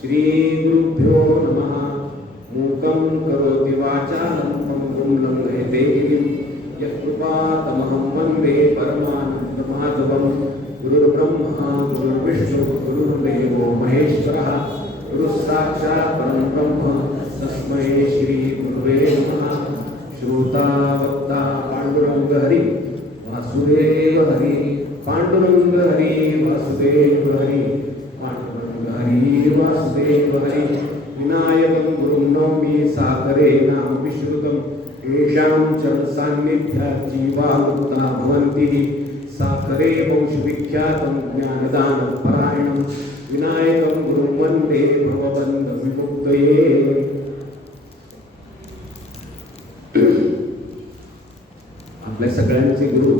श्री गुरुभ्यो नमः। मूकं करोति वाचालं पङ्गुं लङ्घयते गिरिं यत्कृपातमहं वन्दे परमानन्दमाधवं। गुरुर्ब्रह्मा गुरुर्विष्णु गुरुर्देवो महेश्वरः गुरुस्साक्षात् परं ब्रह्म तस्मै श्री गुरुवे नमः। श्रोतावक्ता पांडुरंग हरि वासुदेव हरि पांडुरंग हरि वासुदेव हरि पांडुरंग हरि वासुदेव हरि। विनायकं गुरुं नौमि सादरे नाम विश्रुतं येषां चरण सान्निध्यात् जीवा मुक्ता भवन्ति। सादरे वंशविख्यातं ज्ञानदानपरायणं विनायकं गुरुं वन्दे भवबन्धविमुक्तये। आपल्या सगळ्यांचे गुरु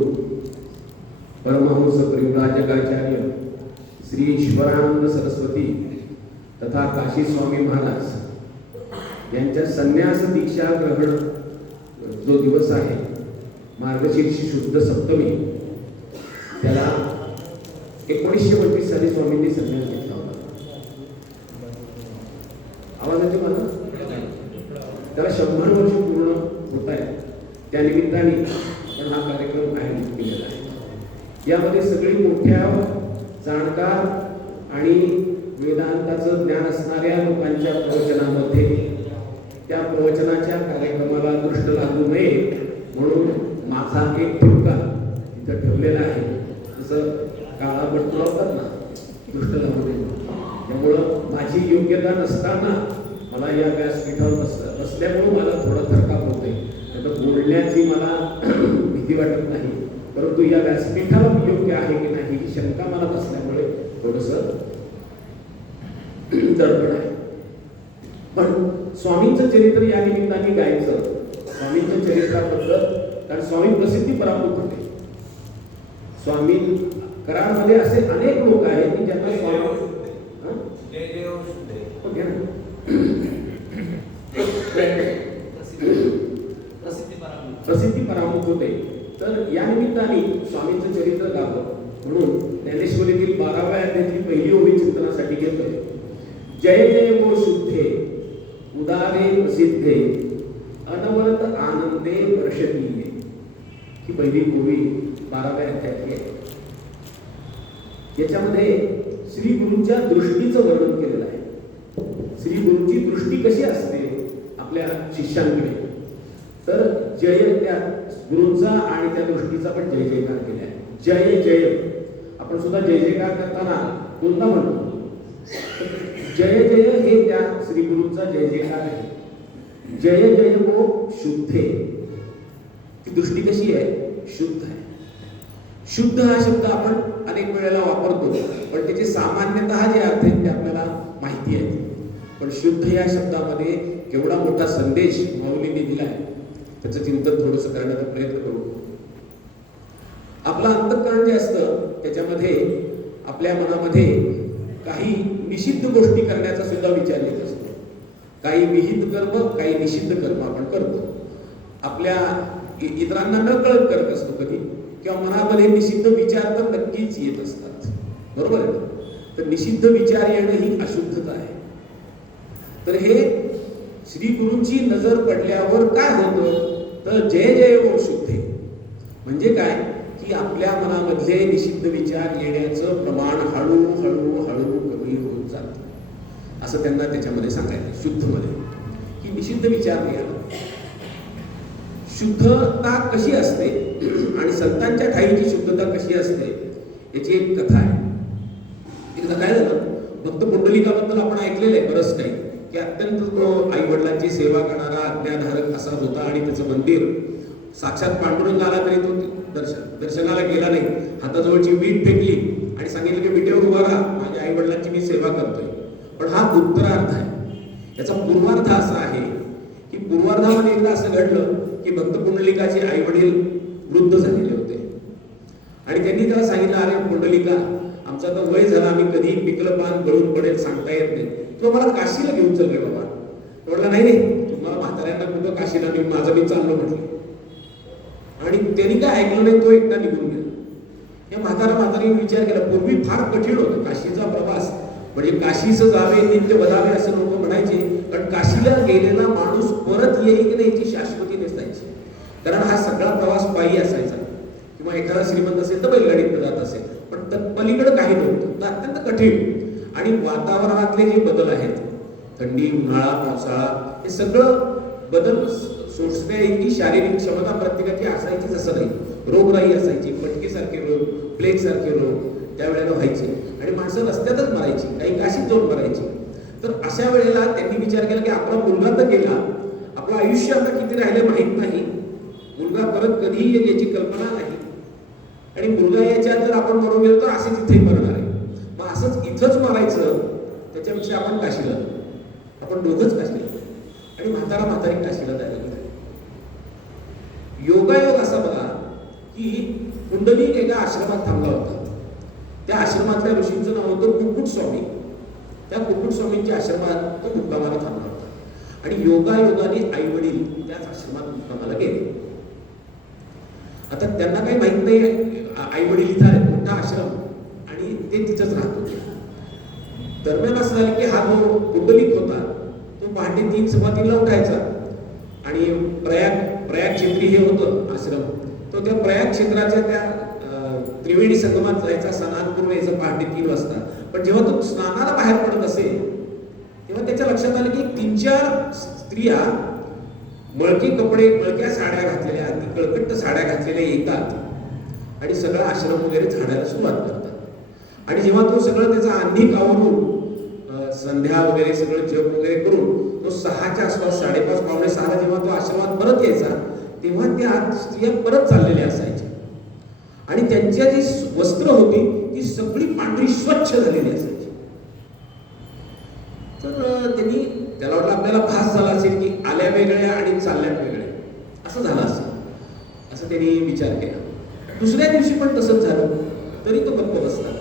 परमहंस परिव्राजकाचार्य श्री ईश्वरानंद सरस्वती तथा काशी स्वामी महाराज यांच्या संन्यास दीक्षा ग्रहण जो दिवस आहे मार्गशीर्ष शुद्ध सप्तमी, त्याला 1932 साली स्वामींनी संन्यास घेतला होता। आवाज येतो मला? त्याला 100 वर्ष पूर्ण होत आहे। त्या निमित्ताने पण हा कार्यक्रम आयोजित केलेला आहे। यामध्ये सगळी मोठ्या जाणकार आणि वेदांताचं ज्ञान असणाऱ्या लोकांच्या प्रवचनामध्ये त्या प्रवचनाच्या कार्यक्रमाला दृष्ट लागू नये म्हणून माझा एक ठिपका इथं ठेवलेला आहे। जसं काळा बटन लावतात ना, दृष्ट लागू नये, त्यामुळं माझी योग्यता नसताना मला या व्यासपीठावर बसल्यामुळे मला थोडा थरकाप होतोय। तर बोलण्याची मला भीती वाटत नाही, परंतु या व्यासपीठाला योग्य आहे की नाही ही शंका मला बसल्यामुळे थोडंसं दडपण आहे। पण स्वामींचं चरित्र या निमित्ताने गायचं, स्वामींच्या चरित्राबद्दल, कारण स्वामी प्रसिद्धी पराभूत होते। स्वामी कराडमध्ये असे अनेक लोक आहेत की ज्यांना स्वामी प्रसिद्धी पराभूत होते। तर या निमित्ताने स्वामींचं चरित्र गावं म्हणून ज्ञानेश्वरीतील 12व्या अध्यायाची पहिली ओवी चिंतनासाठी घेतोय। जय जय वो शुद्धे उदारे प्रसिद्धे अनवरत आनंदे वर्षतीये, ही पहिली ओवी 12व्या अध्यायाची आहे। याच्यामध्ये श्री गुरूंच्या दृष्टीचं वर्णन केलेलं आहे। श्री गुरूंची दृष्टी कशी असते आपल्या शिष्यांकडे, तर जय त्या गुरूंचा आणि त्या दृष्टीचा पण जय जयकार केला आहे। जय जय आपण सुद्धा जय जयकार करताना कोणता म्हणतो? जय जय हे त्या श्री गुरूंचा जय जयकार आहे। जय जय वो शुद्धे, ती दृष्टी कशी आहे? शुद्ध आहे। शुद्ध हा शब्द आपण अनेक वेळेला वापरतो, पण त्याचे सामान्यतः जे अर्थ आहेत ते आपल्याला माहिती आहे। पण शुद्ध या शब्दामध्ये केवढा मोठा संदेश माऊलींनी दिला आहे त्याचं चिंतन थोडंसं करण्याचा प्रयत्न करू। आपलं अंतःकरण जे असतं त्याच्यामध्ये आपल्या मनामध्ये काही निषिद्ध गोष्टी करण्याचा सुद्धा विचार येत असतो। काही विहित कर्म, काही निषिद्ध कर्म आपण करतो। आपल्या इतरांना न कळत करत असतो कधी, किंवा मनामध्ये निषिद्ध विचार तर नक्कीच येत असतात, बरोबर आहे? तर निषिद्ध विचार येणं ही अशुद्धता आहे। तर हे श्री गुरूंची नजर पडल्यावर काय होतं, तर जय जय वो शुद्धे म्हणजे काय की आपल्या मनामधले निषिद्ध विचार येण्याचं प्रमाण हळूहळू कमी होत जातं, असं त्यांना त्याच्यामध्ये सांगायचं। शुद्ध मध्ये की निषिद्ध विचार नाही आला। शुद्धता कशी असते आणि संतांच्या ठाईची शुद्धता कशी असते याची एक कथा आहे। एकदा काय झालं, भक्त पुंडलिकाबद्दल आपण ऐकलेलं आहे बरंच काही, की अत्यंत तो आई वडिलांची सेवा करणारा आज्ञाधारक असा होता आणि त्याचं मंदिर साक्षात पांडुरंग आला तरी तो दर्शनाला गेला नाही। हाताजवळची वीट फेकली आणि सांगितलं की विटेवर उभा राहा, माझ्या आई वडिलांची मी सेवा करतोय। पण हा उत्तरार्ध आहे। याचा पूर्वार्ध असा आहे की पूर्वार्धामध्ये एकदा असं घडलं की भक्त पुंडलिकाचे आई वडील वृद्ध झालेले होते आणि त्यांनी त्याला सांगितलं, अरे पुंडलिका, आमचं आता वय झालं, आम्ही कधी पिकलं पान गळून पडेल सांगता येत नाही, तो मला काशीला घेऊन चल रे बाबा। तो म्हटला, नाही तुम्हाला म्हाताऱ्यांना कुठं काशीला, मी चाललो म्हटलं। आणि त्यांनी काय ऐकलं नाही, तो एकटा निघून गेला। या म्हातारीने विचार केला, पूर्वी फार कठीण होतं काशीचा प्रवास, म्हणजे काशीचं जावे नित्य बदावे असं लोक म्हणायचे, कारण काशीला गेलेला माणूस परत येईल की नाही याची शाश्वती नसायची. कारण हा सगळा प्रवास पायी असायचा, किंवा एखादा श्रीमंत असेल तर बैलगाडीत जात असेल, पण पलीकडे काही नव्हतं. तर अत्यंत कठीण. आणि वातावरणातले जे बदल आहेत, थंडी, उन्हाळा, पावसाळा, हे सगळं बदल सोसण्याची शारीरिक क्षमता प्रत्येकाची असायचीच असं नाही. रोगराई असायची, पटकीसारखे रोग, प्लेग सारखे रोग त्यावेळेला व्हायचे, आणि माणसं रस्त्यातच मरायची, काही काशीत जाऊन मरायची. तर अशा वेळेला त्यांनी विचार केला की आपला मुलगा तर गेला, आपलं आयुष्य आता किती राहिलं माहीत नाही, मुलगा परत कधीही येईल याची कल्पना नाही, आणि मुलगा याच्यात जर आपण मरून गेलो तर असेच इथेही मरणार आहे. मग असंच इथंच मरायचं, त्याच्यापेक्षा आपण काशीला, आपण दोघंच काशीला, आणि म्हातारी काशीला जायला गेला. योगायोग असा बघा की पुंडलिक एका आश्रमात थांबला होता. त्या आश्रमातल्या ऋषींचं नाव होतं कुक्कुट स्वामी. त्या कुक्कुट स्वामींच्या आश्रमात तो मुक्कामाला थांबला होता, आणि योगायोगाने आई वडील त्याच आश्रमात मुक्कामाला गेले. आता त्यांना काही माहित नाही, आई वडील इथं आहेत, मोठा आश्रम, आणि ते तिथंच राहत होते. दरम्यान असं झालं की हा जो पुंडलिक होता तो पहाटे 3 सव्वा 3 ला उठायचा, आणि प्रयाग क्षेत्री हे होतं आश्रम, तो त्या प्रयाग क्षेत्राच्या त्या त्रिवेणी संगमात जायचा, स्नानापूर्व यायचा पहाटे 3 वाजता. पण जेव्हा तो स्नानाला बाहेर पडत असेल तेव्हा त्याच्या लक्षात आलं की 3-4 स्त्रिया मळके कपडे, मळक्या साड्या घातलेल्या, अगदी कळकट्ट साड्या घातलेल्या येतात, आणि सगळा आश्रम वगैरे झाडायला सुरुवात करतात. आणि जेव्हा तो सगळं त्याचा अंधिक आवरून संध्या वगैरे सगळं जप वगैरे करून तो 6च्या आसपास, 5:30 पावणे 6ला जेव्हा तो आश्रमात परत यायचा, तेव्हा त्या स्त्रिया परत चाललेल्या असायच्या, आणि त्यांच्या जी वस्त्र होती ती सगळी पांढरी स्वच्छ झालेली असायची. तर त्याला वाटलं आपल्याला भास झाला असेल की आल्या वेगळ्या आणि चालल्या वेगळ्या, असं झालं असेल, असं त्यांनी विचार केला. दुसऱ्या दिवशी पण तसंच झालं, तरी तो गप्प बसला.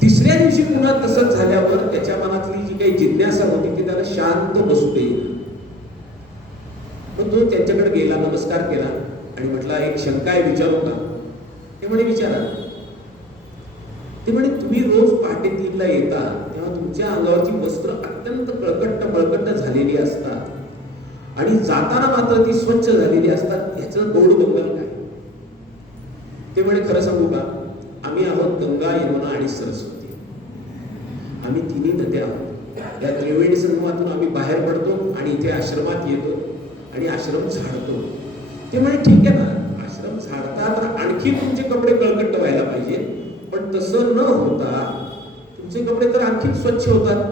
तिसऱ्या दिवशी पुन्हा तसंच झाल्यावर त्याच्या मनातली जी काही जिज्ञासा होती ती त्याला शांत बसू देईल. पण तो त्यांच्याकडे गेला, नमस्कार केला, आणि म्हटला एक शंका आहे, विचारू का? ते म्हणे विचारा. ते म्हणे तुम्ही रोज पहाटे 3 ला येता तेव्हा तुमच्या अंगावरची वस्त्र अत्यंत कळकट्ट झालेली असतात, आणि जाताना मात्र ती स्वच्छ झालेली असतात, याचं गोड गंमत काय? ते म्हणे खरं सांगू का, आम्ही आहोत गंगा, यमुना आणि सरस्वती, आम्ही तिन्ही नद्या आहोत. या त्रिवेणी संगमातून आम्ही बाहेर पडतो आणि इथे आश्रमात येतो आणि आश्रम झाडतो. ते म्हणे ठीक आहे ना, आश्रम झाडता तर आणखी तुमचे कपडे कळकट्ट व्हायला पाहिजे, पण तसं न होता तुमचे कपडे तर आणखी स्वच्छ होतात,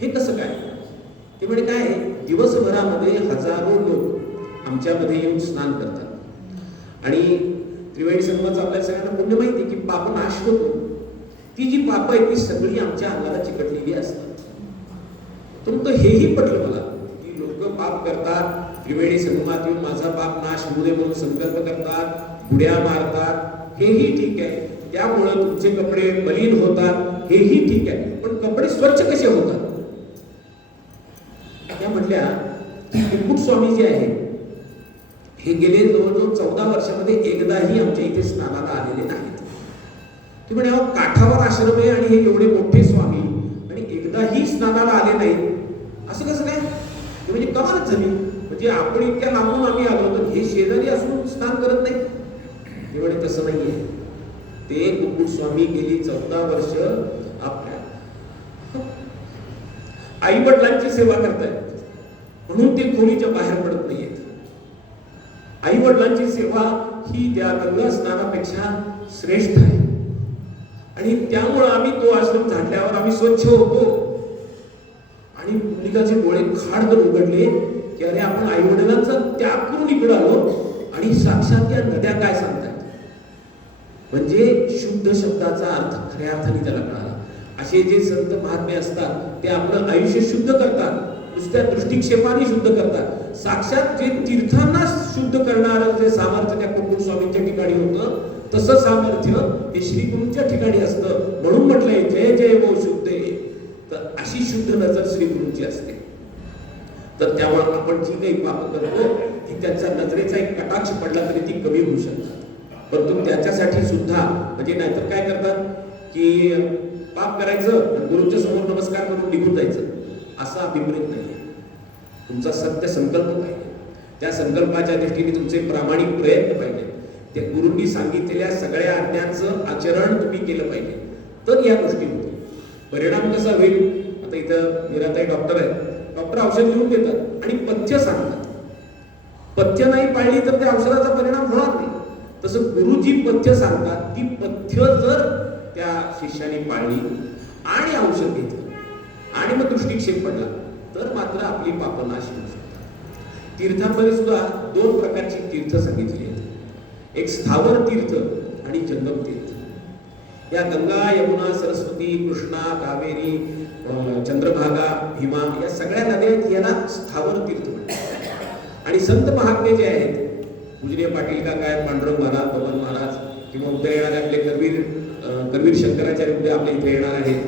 हे कसं काय? ते म्हणे काय, दिवसभरामध्ये हजारो लोक आमच्यामध्ये येऊन स्नान करतात, आणि त्रिवेणी संगमाचं आपल्याला सगळ्यांना पुण्य माहिती आहे की पाप नाश होतो. ती जी पाप आहे ती सगळी आमच्या अंगाला चिकटलेली असतात. तुमचं हेही पटलं मला की लोक पाप करतात, त्रिवेणी संगमात येऊन माझा पाप नाश होऊ दे म्हणून संकल्प करतात, बुड्या मारतात, हेही ठीक आहे. त्यामुळं तुमचे कपडे मलिन होतात, हेही ठीक आहे, पण कपडे स्वच्छ कसे होतात? त्या म्हटल्या कुक्कुट स्वामी जे आहे हे गेले जवळजवळ 14 वर्षामध्ये एकदाही आमच्या इथे स्नानाला आलेले नाहीत. ते म्हणे काठावर आश्रम आहे आणि हे एवढे मोठे स्वामी आणि एकदाही स्नानाला आले नाहीत, असं कसं काय? ते म्हणजे कमालच झाली. म्हणजे आपण इतक्या लांबून आम्ही आलो तर हे शेजारी असून स्नान करत नाही. ते म्हणे तसं नाहीये, ते कुक्कुट स्वामी गेली 14 वर्ष आपल्या आई वडिलांची सेवा करतायत, म्हणून ते खोलीच्या बाहेर पडत नाहीयेत. आई वडिलांची सेवा ही त्या गंगा स्नानापेक्षा श्रेष्ठ आहे, आणि त्यामुळे आम्ही तो आश्रम झाडल्यावर आम्ही स्वच्छ होतो. आणि पुंडलिकाचे डोळे खाडकन उघडले की अरे आपण आई वडिलांचा त्याग करून इकडे आलो, आणि साक्षात या नद्या काय सांगतात. म्हणजे शुद्ध शब्दाचा अर्थ खऱ्या अर्थाने त्याला कळाला. असे जे संत महात्मे असतात ते आपलं आयुष्य शुद्ध करतात, नुसत्या दृष्टिक्षेपाने शुद्ध करतात. साक्षात जे तीर्थांना शुद्ध करणारं जे सामर्थ्य त्या कुक्कुट स्वामींच्या ठिकाणी होतं, तसं सामर्थ्य हे श्री गुरूंच्या ठिकाणी असतं. म्हणून म्हटलंय जय जय वो शुद्धे. तर अशी शुद्ध नजर श्री गुरूंची असते. तर त्यामुळे आपण जी काही पाप करतो ती त्यांच्या नजरेचा एक कटाक्ष पडला तरी ती कमी होऊ शकतात. परंतु त्याच्यासाठी सुद्धा म्हणजे नाहीतर काय करतात की पाप करायचं आणि गुरुच्या समोर नमस्कार करून निघून जायचं असा अभिप्रेत नाही. तुमचा सत्य संकल्प पाहिजे. त्या संकल्पाच्या दृष्टीने तुमचे प्रामाणिक प्रयत्न पाहिजे. त्या गुरूंनी सांगितलेल्या सगळ्या आज्ञांचं आचरण तुम्ही केलं पाहिजे, तर या गोष्टी होतील. परिणाम कसा होईल? आता इथं मीराताई डॉक्टर आहेत, डॉक्टर औषध लिहून देतात आणि पथ्य सांगतात. पथ्य नाही पाळली तर त्या औषधाचा परिणाम होणार नाही. तसं गुरु जी पथ्य सांगतात ती पथ्य जर त्या शिष्याने पाळली आणि औषध घेतलं आणि मग दृष्टिक्षेप पडला तर मात्र आपली पापनाश होऊ शकतात. तीर्थांमध्ये सुद्धा दोन प्रकारची तीर्थ सांगितली आहेत. एक स्थावर तीर्थ आणि जंगम तीर्थ. या गंगा, यमुना, सरस्वती, कृष्णा, कावेरी, चंद्रभागा, भीमा या सगळ्या नद्या आहेत, याला स्थावर तीर्थ म्हणतात. आणि संत महात्मे जे आहेत, पूजनीय पाटील काका, पांडुरंग महाराज, पवन महाराज किंवा उद्या येणारे आपले करवीर शंकराचार्य उद्या आपल्या इथे येणार आहेत.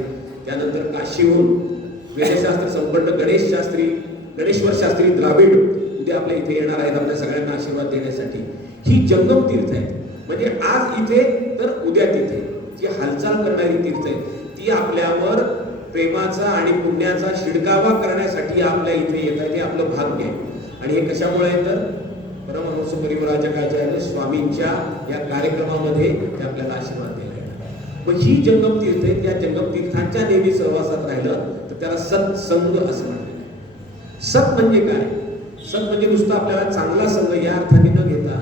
त्यानंतर काशीहून वेदशास्त्र संपन्न गणेश्वर शास्त्री द्राविड उद्या आपल्या इथे येणार आहेत आपल्या सगळ्यांना आशीर्वाद देण्यासाठी. ही जंगम तीर्थ आहेत. म्हणजे आज इथे तर उद्या तिथे जी हालचाल करणारी तीर्थ आहे, ती आपल्यावर प्रेमाचा आणि पुण्याचा शिडकावा करण्यासाठी आपल्या इथे येत आहे. हे आपलं भाग्य आहे. आणि हे कशामुळे आहे तर परमहंस परिव्राजकाचार्य स्वामींच्या या कार्यक्रमामध्ये ते आपल्याला आशीर्वाद दिला. मग ही जंगम तीर्थ आहे. त्या जंगम तीर्थांच्या नेहमी सहवासात राहिलं तर त्याला सत्संग असं म्हटलेलं आहे. सत म्हणजे काय? सत म्हणजे नुसतं आपल्याला चांगला संग या अर्थाने न घेता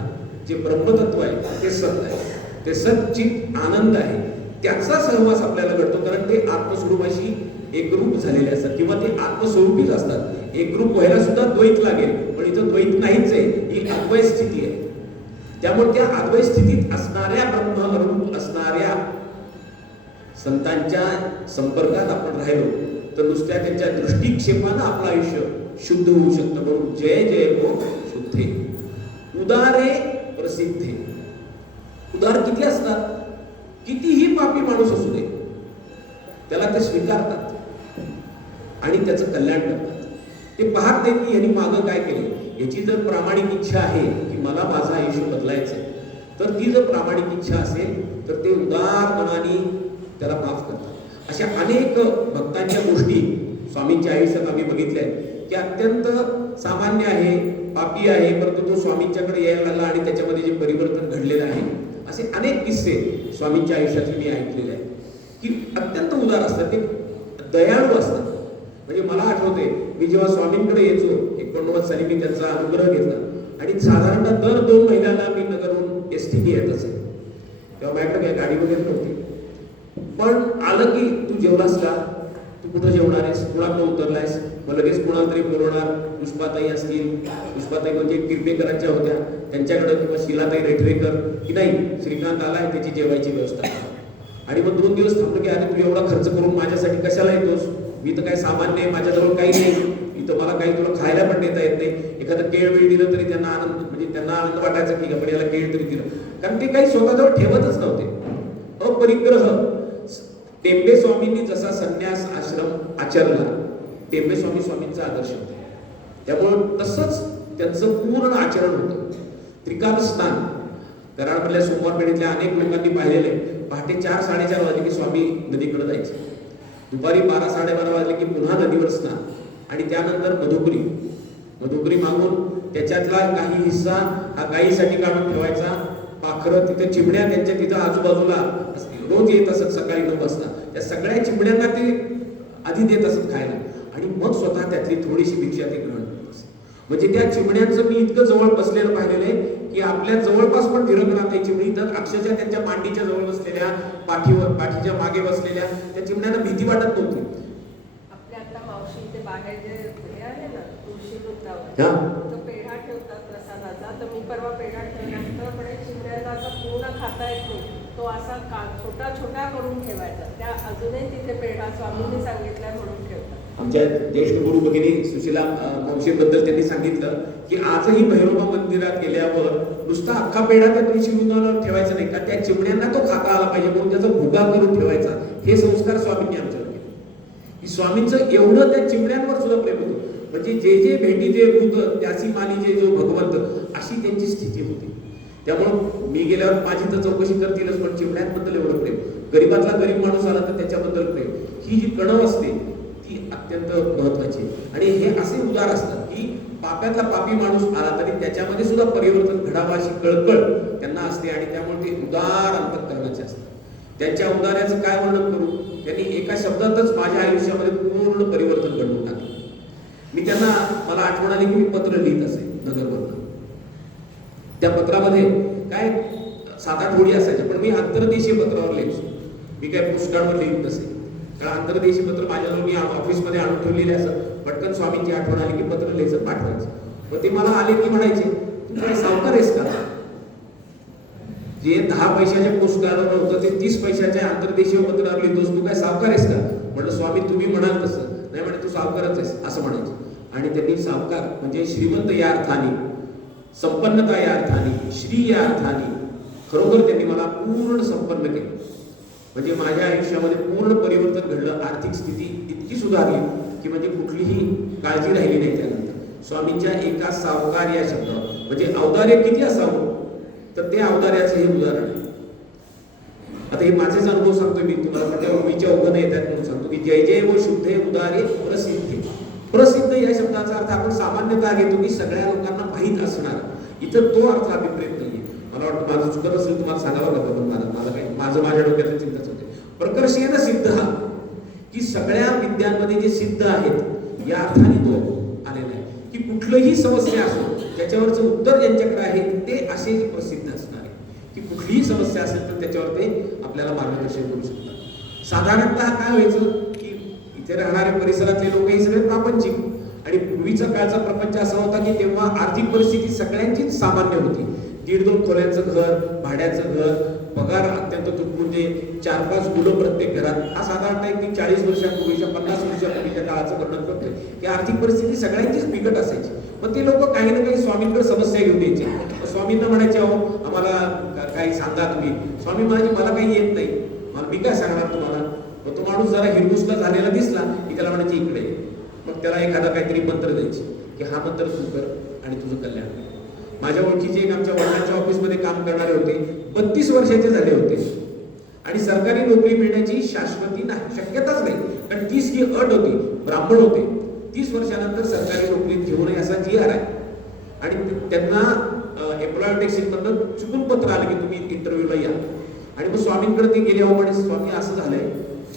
जे ब्रह्मतत्व आहे ते सत आहे. ते सच्चित आनंद आहे. त्याचा सहवास आपल्याला घडतो, कारण ते आत्मस्वरूपाशी एकरूप झालेले असतात किंवा ते आत्मस्वरूपीच असतात. एकरूप व्हायला सुद्धा द्वैत लागेल, पण इथं द्वैत नाहीच आहे, ही अद्वैत स्थिती आहे. त्यामुळे त्या अद्वैत स्थितीत असणाऱ्या ब्रह्मरूप असणाऱ्या संतांच्या संपर्कात आपण राहिलो तर नुसत्या त्यांच्या दृष्टिक्षेपानं आपलं आयुष्य शुद्ध होऊ शकतं. म्हणून जय जय हो शुद्धे उदारे प्रसिद्धे. उदार किती असतात? कितीही पापी माणूस असू दे त्याला ते स्वीकारतात आणि त्याचं कल्याण करतात. ते पाहत नाहीत की यांनी मागं काय केलं. याची जर प्रामाणिक इच्छा आहे की मला माझं आयुष्य बदलायचंय, तर ती जर प्रामाणिक इच्छा असेल तर ते उदार मनाने त्याला माफ करतात. अशा अनेक भक्तांच्या गोष्टी स्वामींच्या आयुष्यात आम्ही बघितल्या आहेत की अत्यंत सामान्य आहे, पापी आहे, परंतु तो स्वामींच्याकडे यायला लागला आणि त्याच्यामध्ये जे परिवर्तन घडलेलं आहे. असे अनेक किस्से स्वामींच्या आयुष्यातले मी ऐकलेले आहेत की अत्यंत उदार असतात, ते दयाळू असतात. म्हणजे मला आठवते मी जेव्हा स्वामींकडे यायचो 89 साली मी त्यांचा अनुग्रह घेतला आणि साधारणतः दर 2 महिन्याला मी नगरहून एसटीने येत असे. तेव्हा माझ्याकडे काही गाडी वगैरे नव्हती. पण आलं की तू जेवलास का, तू कुठं जेवणार आहेस, कुणाकडे उतरलायस, मग लगेच कुणाला तरी बोलवणार. पुष्पाताई असतील, पुष्पाताई म्हणजे किरपेकरांच्या होत्या, त्यांच्याकडे किंवा शिलाताई रेठरेकर की नाही श्रीकांत आलाय त्याची जेवायची व्यवस्था. आणि मग 2 दिवस थांबलो की अरे तू एवढा खर्च करून माझ्यासाठी कशाला येतोस, मी तर काय सामान्य आहे, माझ्याजवळ काही नाही, इथं मला काही तुला खायला पण देता येत नाही. एखादं केळ वेळ दिलं तरी त्यांना आनंद, म्हणजे त्यांना आनंद वाटायचा की आपण याला केळ तरी दिलं, कारण ते काही स्वतःजवळ ठेवतच नव्हते. अपरिग्रह. टेंबे स्वामींनी जसा संन्यास आश्रम आचरला, टेंबे स्वामींचा आदर्श होता. त्यामुळे तसंच त्यांचं पूर्ण आचरण होतं. त्रिकाल स्नान कराडमधल्या सोमवार पेढीतल्या अनेक लोकांनी पाहिलेले. पहाटे 4-4:30 वाजले की स्वामी नदीकडे जायचे. दुपारी 12-12:30 वाजले की पुन्हा नदीवर स्नान आणि त्यानंतर मधुपुरी मागून त्याच्यातला काही हिस्सा हा गायीसाठी काढून ठेवायचा. पाखरं तिथे चिमण्या त्यांच्या तिथं आजूबाजूला रोज येत असत सकाळी 9 वाजता. त्या सगळ्या चिमण्यांना ते आधी देत असत खायला आणि मग स्वतः त्यातली थोडीशी भिक्षा ते ग्रहण करत असत. म्हणजे त्या चिमण्यांचं मी इतकं जवळ बसलेलं पाहिलेलं आहे की आपल्या जवळपास पण फिरत राहते चिमणी, तर अक्षरशः त्यांच्या मांडीच्या जवळ बसलेल्या, पाठीच्या मागे बसलेल्या त्या चिमण्यांना भीती वाटत नव्हती. आपल्या आता मावशी ते बाहेर जे हे आहे ना तुळशी वृंदावन, तो पेढा ठेवतात प्रसादाचा. तर मी परवा पेढा ठेवला पण चिमण्यांना असा पूर्ण खाता येत नाही, तो असा छोटा छोटा करून ठेवायचा. त्या अजूनही तिथे पेढा स्वामींनी सांगितलाय म्हणून ठेवतात. आमच्या ज्येष्ठ गुरु भगिनी सुशीला मावशीबद्दल त्यांनी सांगितलं की आजही भैरोबा मंदिरात गेल्यावर नुसता अख्खा पेढा त्या तुळशी वृंदावनावर ठेवायचा नाही, का त्या चिमण्यांना तो खाता आला पाहिजे म्हणून त्याचा भुगा करून ठेवायचा. हे संस्कार स्वामींनी आमच्यावर केले की स्वामींचं एवढं त्या चिमण्यांवर सुद्धा प्रेम होतं. म्हणजे जे जे भेटी जे भूत त्याची मानी जे जो भगवंत, अशी त्यांची स्थिती होती. त्यामुळं मी गेल्यावर माझी तर चौकशी करतीलच, पण चिमण्यांबद्दल एवढं प्रेम, गरीबातला गरीब माणूस आला तर त्याच्याबद्दल प्रेम, ही जी कणव असते ती अत्यंत महत्वाची आहे. आणि हे असे उदार असतात की पाप्यातला पापी माणूस आला तरी त्याच्यामध्ये सुद्धा परिवर्तन घडावं अशी कळकळ त्यांना असते, आणि त्यामुळे ते उदार अंतःकरणाचे असतात. त्यांच्या उदार्याचं काय वर्णन करू, त्यांनी एका शब्दातच माझ्या आयुष्यामध्ये पूर्ण परिवर्तन घडवून टाकलं. मी त्यांना, मला आठवण आली की मी पत्र लिहित असे नगरमधनं. त्या पत्रामध्ये काय 7-8 ओळी असायच्या, पण मी आंतरदेशीय पत्रावर लिहायचो. मी काय पोस्टकार्डवर लिहित नसे, कारण आंतरदेशीय पत्र माझ्याजवळ मी ऑफिसमध्ये आणून ठेवलेले असं. पटकन स्वामींची आठवण आली की पत्र लिहायचं, पाठवायचं. मग ते मला आले की म्हणायचे, तू काय सावकार आहेस का? जे 10 पैशाच्या पोस्टकार्डवर होतं ते 30 पैशाच्या आंतरदेशीय पत्रावर लिहितोस, तू काय सावकार आहेस का? म्हटलं स्वामी तुम्ही म्हणाल तसं नाही, म्हणे तू सावकारच आहेस असं म्हणायचं. आणि त्यांनी सावकार म्हणजे श्रीमंत या अर्थाने, संपन्नता या अर्थाने, श्री या अर्थाने खरोखर त्यांनी मला पूर्ण संपन्न केलं. म्हणजे माझ्या आयुष्यामध्ये पूर्ण परिवर्तन घडलं. आर्थिक स्थिती इतकी सुधारली की म्हणजे कुठलीही काळजी राहिली नाही त्यानंतर. स्वामींच्या एका सावकार या शब्दावर म्हणजे औदार्य किती असावं, तर ते औदार्याचं हे उदाहरण आहे. आता हे माझेच अनुभव सांगतोय मी तुम्हाला, सध्या उभीच्या उगन येतात म्हणून सांगतो की जय जय व शुद्धे उदारे प्रसिद्धी. प्रसिद्ध या शब्दाचा अर्थ आपण सामान्यतः घेतो की सगळ्या लोकांना माहीत असणार. इथं तो अर्थ अभिप्रेत नाहीये. मला वाटतं माझं चुकत असेल तुम्हाला सांगावं लागतं, पण मला काही माझ्या डोक्यात चिंताच होते. प्रकर्षेन सिद्ध हा की सगळ्या विद्यांमध्ये जे सिद्ध आहेत या अर्थाने तो आलेला आहे की कुठलंही समस्या असो त्याच्यावरचं उत्तर ज्यांच्याकडे आहे ते असे प्रसिद्ध असणार आहे की कुठलीही समस्या असेल तर त्याच्यावर ते आपल्याला मार्गदर्शन करू शकतात. साधारणतः काय व्हायचं की इथे राहणारे परिसरातले लोक हे सगळे प्रापंचिक, आणि पूर्वीचा काळचा प्रपंच असा होता की तेव्हा आर्थिक परिस्थिती सगळ्यांचीच सामान्य होती. 1.5-2 खोल्यांचं घर, भाड्याचं घर, पगार अत्यंत तुटपुंजे, 4-5 मुलं प्रत्येक घरात. हा साधारणतः एक 40 वर्षापूर्वीच्या 50 वर्षापूर्वीच्या काळाचं वर्णन करतोय की आर्थिक परिस्थिती सगळ्यांचीच बिकट असायची. मग ते लोक काही ना काही स्वामींकडे समस्या घेऊन द्यायचे. स्वामींना म्हणायचे, अहो आम्हाला काही सांगा तुम्ही. स्वामी म्हणायचे मला काही येत नाही, मला मी काय सांगणार तुम्हाला. मग तो माणूस जरा हिरमुसला झालेला दिसला की त्याला म्हणायचे इकडे. मग त्याला एखादा काहीतरी मंत्र द्यायचे की हा मंत्र तू कर आणि तुझं कल्याण. माझ्या ओळखीचे एक आमच्या वडिलांच्या ऑफिसमध्ये काम करणारे होते, 32 वर्षाचे झाले होते आणि सरकारी नोकरी मिळण्याची शाश्वती नाही, शक्यताच नाही. कारण 30 ही अट होती, ब्राह्मण होते. 30 वर्षानंतर सरकारी नोकरीत घेऊ नये असा GR आहे. आणि त्यांना एम्प्लॉयमेंट एक्सचेंजमधनं चुकून पत्र आलं की तुम्ही इंटरव्ह्यूला या. आणि मग स्वामींकडे ते गेले, अहो म्हणे स्वामी असं झालंय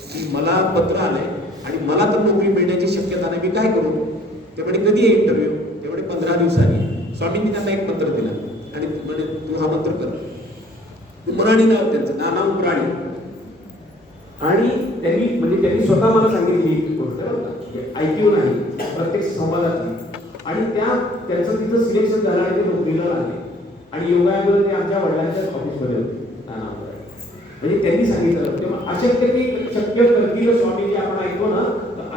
की मला पत्र आलंय आणि मला तर नोकरी मिळण्याची शक्यता नाही, मी काय करू. ते म्हणे कधी आहे इंटरव्ह्यू. ते म्हणे 15 दिवसांनी. स्वामींनी त्यांना एक मंत्र दिला आणि म्हणे तू हा मंत्र कर. उमराणी नाव त्यांचं, नाना उमराणी. आणि त्यांनी स्वतः मला सांगितली ही गोष्ट, ऐकून नाही प्रत्येक संवादातली. आणि त्यांचं तिथं सिलेक्शन झालं आणि ते नोकरीला लागले. आणि योगायोगाने ते आमच्या वडिलांच्याच ऑफिसमध्ये होते, नाना उमराणी. म्हणजे त्यांनी सांगितलं तेव्हा अशक्य ते शक्य करतील स्वामी, जे आपण ऐकतो ना,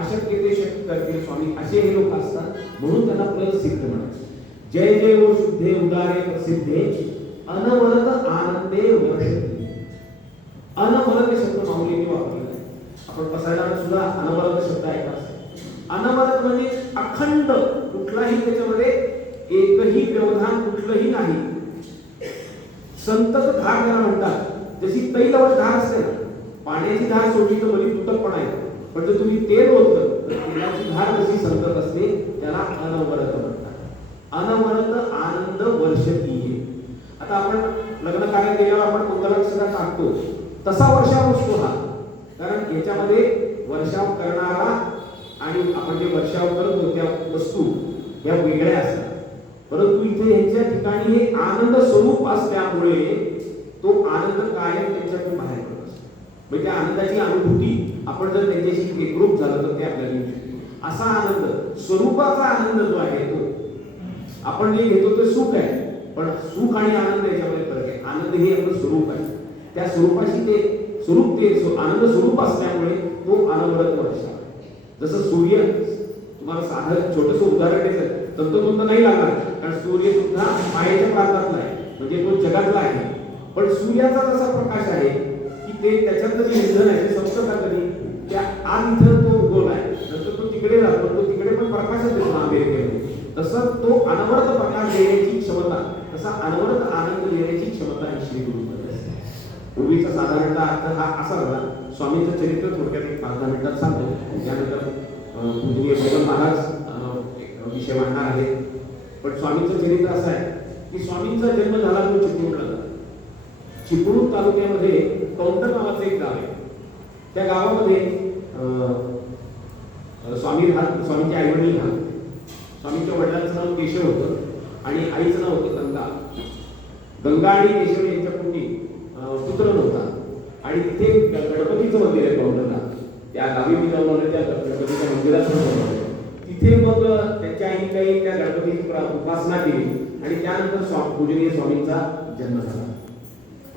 अशक्य ते शक्य करतील स्वामी, असे हे लोक असतात. म्हणून त्यांना प्लस सिद्ध म्हणायचं. जय जय व शुद्धे उदारे प्रसिद्धे अनवरत आनंदे वर्षती. अनवरत शब्द माऊलीने वापरलेला आहे. आपण पसायदान सुद्धा अनवरत शब्द ऐकला असेल. अनवरत म्हणजे अखंड, कुठलाही त्याच्यामध्ये एकही व्यवधान कुठलंही नाही. संतत धार त्याला म्हणतात. जशी तैलवर धार असते ना, पाण्याची धार सोडली तर मध्ये तुटकपणा येतो, पण जर तुम्ही तेल ओतलं तर तेलाची धार जशी संतत असते त्याला अनवरत म्हणतात. अनवरत आनंद वर्षतीये. आता आपण लग्न कार्य केल्यावर आपण कुंडला सुद्धा टाकतो, तसा वर्षाव असतो हा. कारण याच्यामध्ये वर्षाव करणारा आणि आपण जे वर्षाव करतो त्या वस्तू या वेगळ्या असतात. परंतु इथे यांच्या ठिकाणी हे आनंद स्वरूप असल्यामुळे तो आनंद कायम त्यांच्यातून बाहेर पडत असतो. म्हणजे त्या आनंदाची अनुभूती आपण जर त्यांच्याशी एकरूप झालं तर ते आपल्याला येऊ शकते. असा आनंद, स्वरूपाचा आनंद जो आहे तो आपण जे घेतो ते सुख आहे, पण सुख आणि आनंद याच्यामध्ये फरक आहे. आनंद हे आपलं स्वरूप आहे, त्या स्वरूपाशी ते स्वरूप, ते आनंद स्वरूप असल्यामुळे तो अनवरत वर्ष. जसं सूर्य, तुम्हाला साधं छोटंसं उदाहरण द्यायचं, तंतोतंत नाही लागणार, कारण सूर्य सुद्धा मायेच्या प्रांतातला आहे, म्हणजे तो जगातला आहे. पण सूर्याचा जसा प्रकाश आहे की ते त्याच्यातलं जे इंधन आहे ते संपतं कधी, त्या आत इथं तो गोल आहे, नंतर तो तिकडे जातो, तो तिकडे पण प्रकाशच देतो अमेरिकेमध्ये. तसं तो अनवरत प्रकाश देण्याची क्षमता तसा अनवरत आनंद घेण्याची क्षमता ही श्री गुरुमध्ये असते. पूर्वीचा साधारणतः अर्थ हा असा होता. स्वामींचं चरित्र थोडक्यात एक 5-10 मिनिटात सांगतो, त्यानंतर पूजनीय भगवान महाराज विषय मांडणार आहे. पण स्वामींचं चरित्र असं आहे की स्वामींचा जन्म झाला तो चिपळूणला. चिपळूण तालुक्यामध्ये कौंड नावाचं एक गाव आहे. त्या गावामध्ये स्वामींचे आई वडील लहान. स्वामींच्या वडिलांचं नाव केशव होतं आणि आईचं नाव होतं गंगा. गंगा आणि केशव यांच्या पोटी पुत्र नव्हता. आणि तिथे गणपतीचं मंदिर आहे कौंडला. त्या गावी मी जाऊन आलो, त्या गणपतीच्या मंदिरात तिथे मग त्यांच्या आईने काही त्या गणपतीची उपासना केली आणि त्यानंतर पूजनीय स्वामींचा जन्म झाला.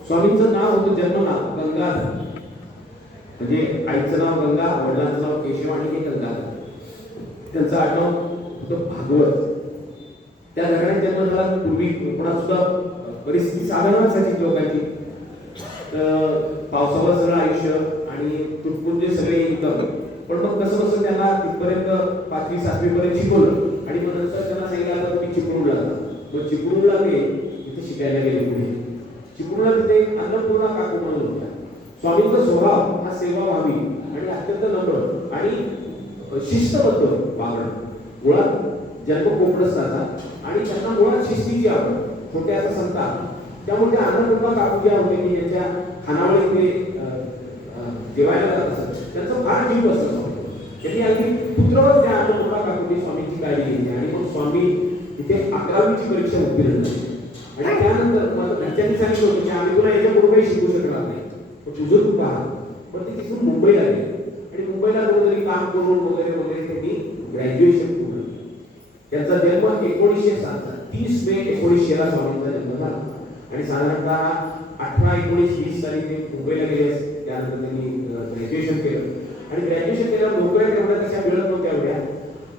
स्वामींचं नाव होतं जन्मनाव गंगाधर. म्हणजे आईचं नाव गंगा, वडिलांचं नाव केशव आणि हे गंगाधर. त्यांचं आडनाव होतं भागवत. त्या घराण्यात जन्म झाला. पूर्वी कोकणात सुद्धा परिस्थिती साधारण असायची लोकांची. पावसावर सगळं आयुष्य आणि तुटपुंजे सगळे एकदम. पण मग कसं कसं त्यांना तिथपर्यंत 5वी 7वी पर्यंत शिकवलं आणि मग नंतर त्यांना सांगितलं की चिपळूणला जा. मग चिपळूणला ते तिथे शिकायला गेले. पुढे चिपळूणला तिथे अन्नपूर्णा काकू म्हणून होत्या. स्वामींचा स्वभाव हा सेवा व्हावी आणि अत्यंत नम्र आणि शिस्तबद्ध वागणं. मुळात जन्म कोकणस्थाचा आणि त्यांना मुळात शिस्तीची आवड, छोट्याचा संताप. त्यामुळे त्या अन्नपूर्णा काकू ज्या होते की यांच्या खानावळीत जेवायला जात असत, त्यांचं फार जीव असतं. त्यांनी अगदी पुत्रवत त्या अन्नपूर्णा काकूंनी स्वामींची काळजी घेतली आणि मग स्वामी तिथे 11वीची परीक्षा उत्तीर्ण झाली. आणि त्यानंतर मला घरच्यांनी सांगितलं होतं की आम्ही तुला याच्या पुढे काही शिकू शकणार नाही, पण तुझं तू पहा. पण ते तिथून मुंबईला गेले आणि मुंबईला कुठेतरी काम करून वगैरे वगैरे त्यांनी ग्रॅज्युएशन पूर्ण केलं. त्यांचा जन्म 1907 30 मे 1900 स्वामींचा जन्म झाला आणि साधारणतः 18-19-20 साली ते मुंबईला गेले. त्यानंतर त्यांनी ग्रॅज्युएशन केलं आणि ग्रॅज्युएशन केल्यावर नोकऱ्या तेवढ्या कशा मिळत नव्हत्या एवढ्या.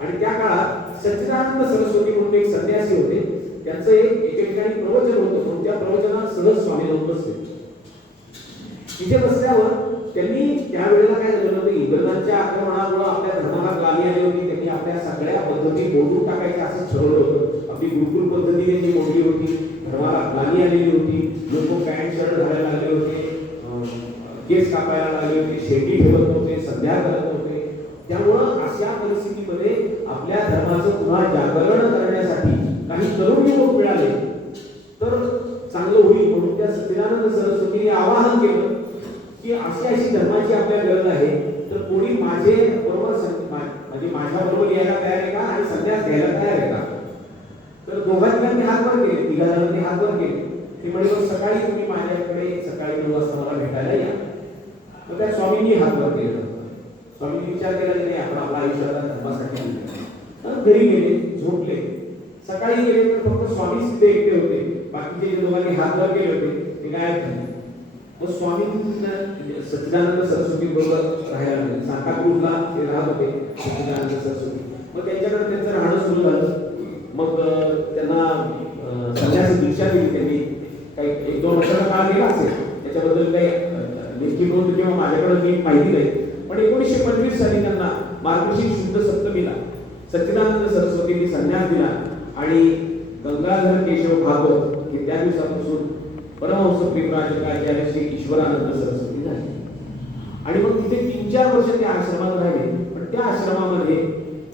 आणि त्या काळात सच्चिदानंद सरस्वती म्हणून एक संन्यासी होते. त्यांचं एके ठिकाणी प्रवचन होतं, पण त्या प्रवचनात सहज स्वामी जाऊन बसले. तिथे बसल्यावर त्यांनी त्यावेळेला काय झालं होतं, इंग्रजांच्या आक्रमणामुळे आपल्या धर्माला ग्लानी आली होती. त्यांनी आपल्या सगळ्या पद्धती मोडून टाकायच्या असं ठरवलं होतं. आपली गुरुकुल पद्धती त्यांनी मोडली होती, धर्माला ग्लानी आलेली होती. लोक पॅन्ट शर्ट घालायला लागले होते, केस कापायला लागले होते, शेती ठेवत नव्हते, संध्या करत नव्हते. त्यामुळं अशा परिस्थितीमध्ये आपल्या धर्माचं पुन्हा जागरण करण्यासाठी काही तरुण लोक मिळाले तर चांगलं होईल म्हणून त्या सच्चिदानंद सरस्वतीने आवाहन केलं की अशी धर्माची आपल्याला गरज आहे, तर कोणी माझे बरोबर म्हणजे माझ्या बरोबर यायला तयार आहे का आणि संन्यास घ्यायला तयार आहे का. तर दोघांनी हात वर केले, 3 जणांनी हात वर केले. ते म्हणजे सकाळी तुम्ही माझ्याकडे सकाळी 9 वाजता मला भेटायला या. मग त्या स्वामींनी हात वर केलं. स्वामींनी विचार केला की नाही आपण आपल्या आयुष्याला धर्मासाठी घरी गेले, झोपले. सकाळी गेले तर फक्त स्वामीच तिथे एकटे होते. बाकीचे जे दोघांनी हात वर केले होते ते गायब झाले. मग स्वामी सच्चिदानंद सरस्वती बरोबर राहायला लागले. सांताक्रूजला ते राहत होते सच्चिदानंद सरस्वती. मग त्यांच्याकडे त्यांचं राहणं सुरू झालं. मग त्यांना संन्यासी दीक्षा दिली त्यांनी. काही 1-2 वर्षाचा काळ गेला असेल, त्याच्याबद्दल काही लेखी नोंद किंवा माझ्याकडे मी माहिती नाही. पण 1925 साली त्यांना मार्गशीर्ष शुद्ध सप्तमीला सच्चिदानंद सरस्वतींनी संन्यास दिला आणि गंगाधर केशव भागवत हे त्या दिवसापासून परमहंस प्रेमराजाचार्य श्री ईश्वरानंद सरस्वती झाले. आणि मग तिथे 3-4 वर्ष त्या आश्रमात राहिले. पण त्या आश्रमामध्ये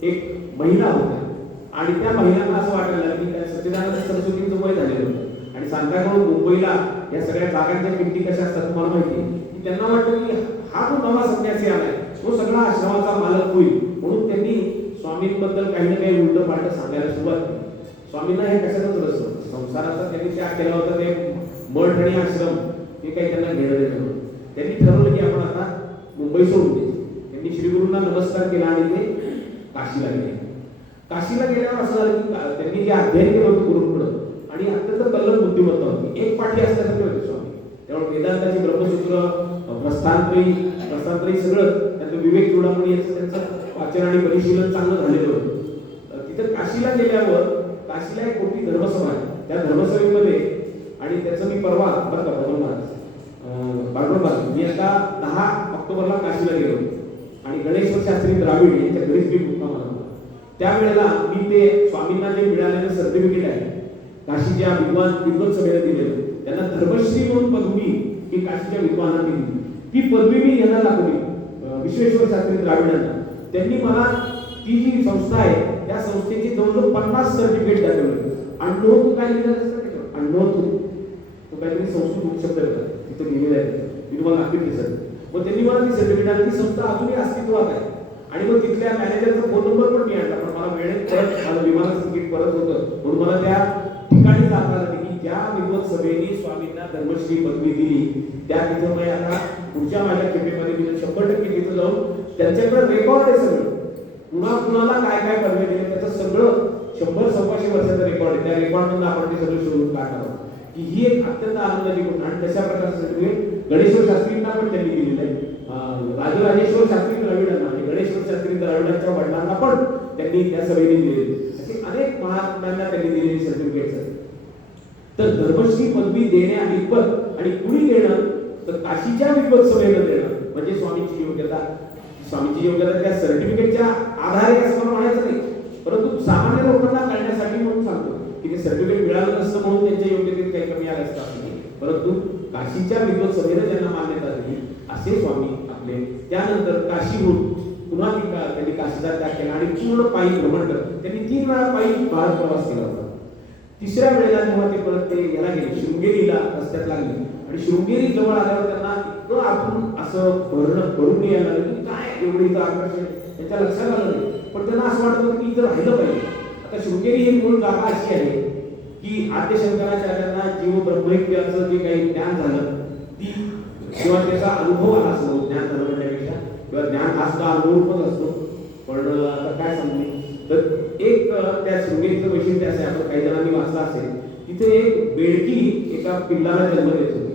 एक महिला होत्या आणि त्या महिलांना असं वाटायला लागलं की त्या सच्चिदानंद सरस्वतींचं वय झालेलं होतं आणि सांताक्रूज मुंबईला या सगळ्या जागांच्या किमती कशा असतात तुम्हाला माहिती आहे. त्यांना वाटलं की हा जो नवा संन्यासी आलाय तो सगळा आश्रमाचा मालक होईल, म्हणून त्यांनी स्वामींबद्दल काही ना काही उलट पालट सांगायला सुरुवात केली. स्वामींना हे कशातच रस नव्हतं. संसाराचा त्यांनी त्याग केला होता. ते मठ आणि आश्रम हे काही त्यांना घेणं देणं नव्हतं. त्यांनी ठरवलं की आपण आता मुंबई सोडून दे. त्यांनी श्रीगुरूंना नमस्कार केला आणि ते काशीला गेले. काशीला गेल्यावर असं झालं की त्यांनी जे अध्ययन केलं होतं गुरूंकडं आणि अत्यंत कल्लक बुद्धिमत्ता होती. एक पाठी असल्यासारखे होते स्वामी. त्यामुळे वेदांताची ब्रह्मसूत्र, प्रस्थानत्रयी सगळं त्यांचं विवेक चूडामणी याचं त्यांचं वाचन आणि परिशीलन चांगलं झालेलं होतं. तिथं काशीला गेल्यावर काशीला एक मोठी धर्मसभा आहे. त्या धर्मसभेमध्ये आणि त्याचं मी परवा बरं का मी आता 10 ऑक्टोबरला काशीला गेलो आणि गणेश्वर शास्त्री द्राविड यांच्या घरीच मी मुक्काम आला. त्यावेळेला मी ते स्वामींना जे मिळालेलं सर्टिफिकेट आहे काशीच्या विद्वत सभेला दिलेलं, त्यांना धर्मश्री म्हणून पदवी ही काशीच्या विद्वानांना दिली. ती पदवी मी यांना दाखवली, विश्वेश्वर शास्त्री द्राविडांना. त्यांनी मला ती जी संस्था आहे त्या संस्थेची जवळजवळ 50 सर्टिफिकेट दाखवले. अण्णोतू काय लिहिलं असतं, अण्णोतू तो काहीतरी संस्कृत शब्द होता तिथं लिहिलेलं आहे, मी तुम्हाला दाखवली सर. मग त्यांनी मला ती सर्टिफिकेट आणि ती संस्था अजूनही अस्तित्वात आहे. आणि मग तिथल्या मॅनेजरचा फोन नंबर पण मी आणला, पण मला वेळेत परत माझं विमानाचं तिकीट परत होतं म्हणून मला त्या ठिकाणी जाता आलं की ज्या विद्वत सभेने स्वामींना धर्मश्री पदवी दिली त्या तिथं मी आता पुढच्या माझ्या खेपेमध्ये मी 100% तिथं जाऊन त्यांच्याकडे रेकॉर्ड आहे सगळं, कुणाला काय काय पदवी दिली त्याचं सगळं 100-125 वर्षाचं रेकॉर्ड आहे. त्या रेकॉर्डमधून आपण ते सगळं शोधून काढावं की ही एक अत्यंत आनंदाची गोष्ट. आणि तशा प्रकारचं सर्टिफिकेट गणेश्वर शास्त्रींना पण त्यांनी दिलेलं आहे. राजराजेश्वर शास्त्री द्रविडांना, गणेश्वर शास्त्री द्रविडांच्या वडिलांना पण त्यांनी त्या सभेने दिलेली. असे अनेक महात्म्यांना त्यांनी दिलेली सर्टिफिकेट्स आहेत. तर धर्मश्री पदवी देण्याइतपत आणि कुणी देणं तर काशीच्या विद्वत सभेला देणं म्हणजे स्वामींची योग्यता. स्वामींची योग्यता त्या सर्टिफिकेटच्या आधारे असं म्हणायचं नाही, परंतु सामान्य लोकांना कळण्यासाठी म्हणून सांगतो की ते सर्टिफिकेट मिळालं नसतं म्हणून त्यांच्या योग्यतेत काही कमी आलं असतं असं नाही, परंतु काशीच्या विद्वत सभेला ज्यांना मान्यता दिली असे स्वामी आपले. त्यानंतर काशीहून पुन्हा त्यांनी काशीचा त्याग केला आणि पूर्ण पायी भ्रमण करत त्यांनी 3 वेळा पायी भारत प्रवास केला होता. तिसऱ्या वेळेला जेव्हा ते परत ते याला गेले शृंगेरीला रस्त्यात लागले आणि शृंगेरी जवळ आल्यावर त्यांना इतकं आपण असं भरून यायला लागलं की काय एवढं इथं आकर्षण त्यांच्या लक्षात आलं नाही. पण त्यांना असं वाटत होतं की इथं राहिलं पाहिजे. आता शृंगेरी ही मूळ जागा अशी आहे की आद्य शंकराचार्यांना जीव ब्रह्मैक्याचं जे काही ज्ञान झालं ती किंवा त्याचा अनुभव आला असतो, ज्ञान झालं म्हणण्यापेक्षा किंवा ज्ञान हा सुद्धा अनुभवच असतो. पण आता काय सांगू तर एक त्या शृंगेरीचं वैशिष्ट्य असं आपण काही जणांनी वाचलं असेल, तिथे एक बेडकी एका पिल्लाला जन्म देत होती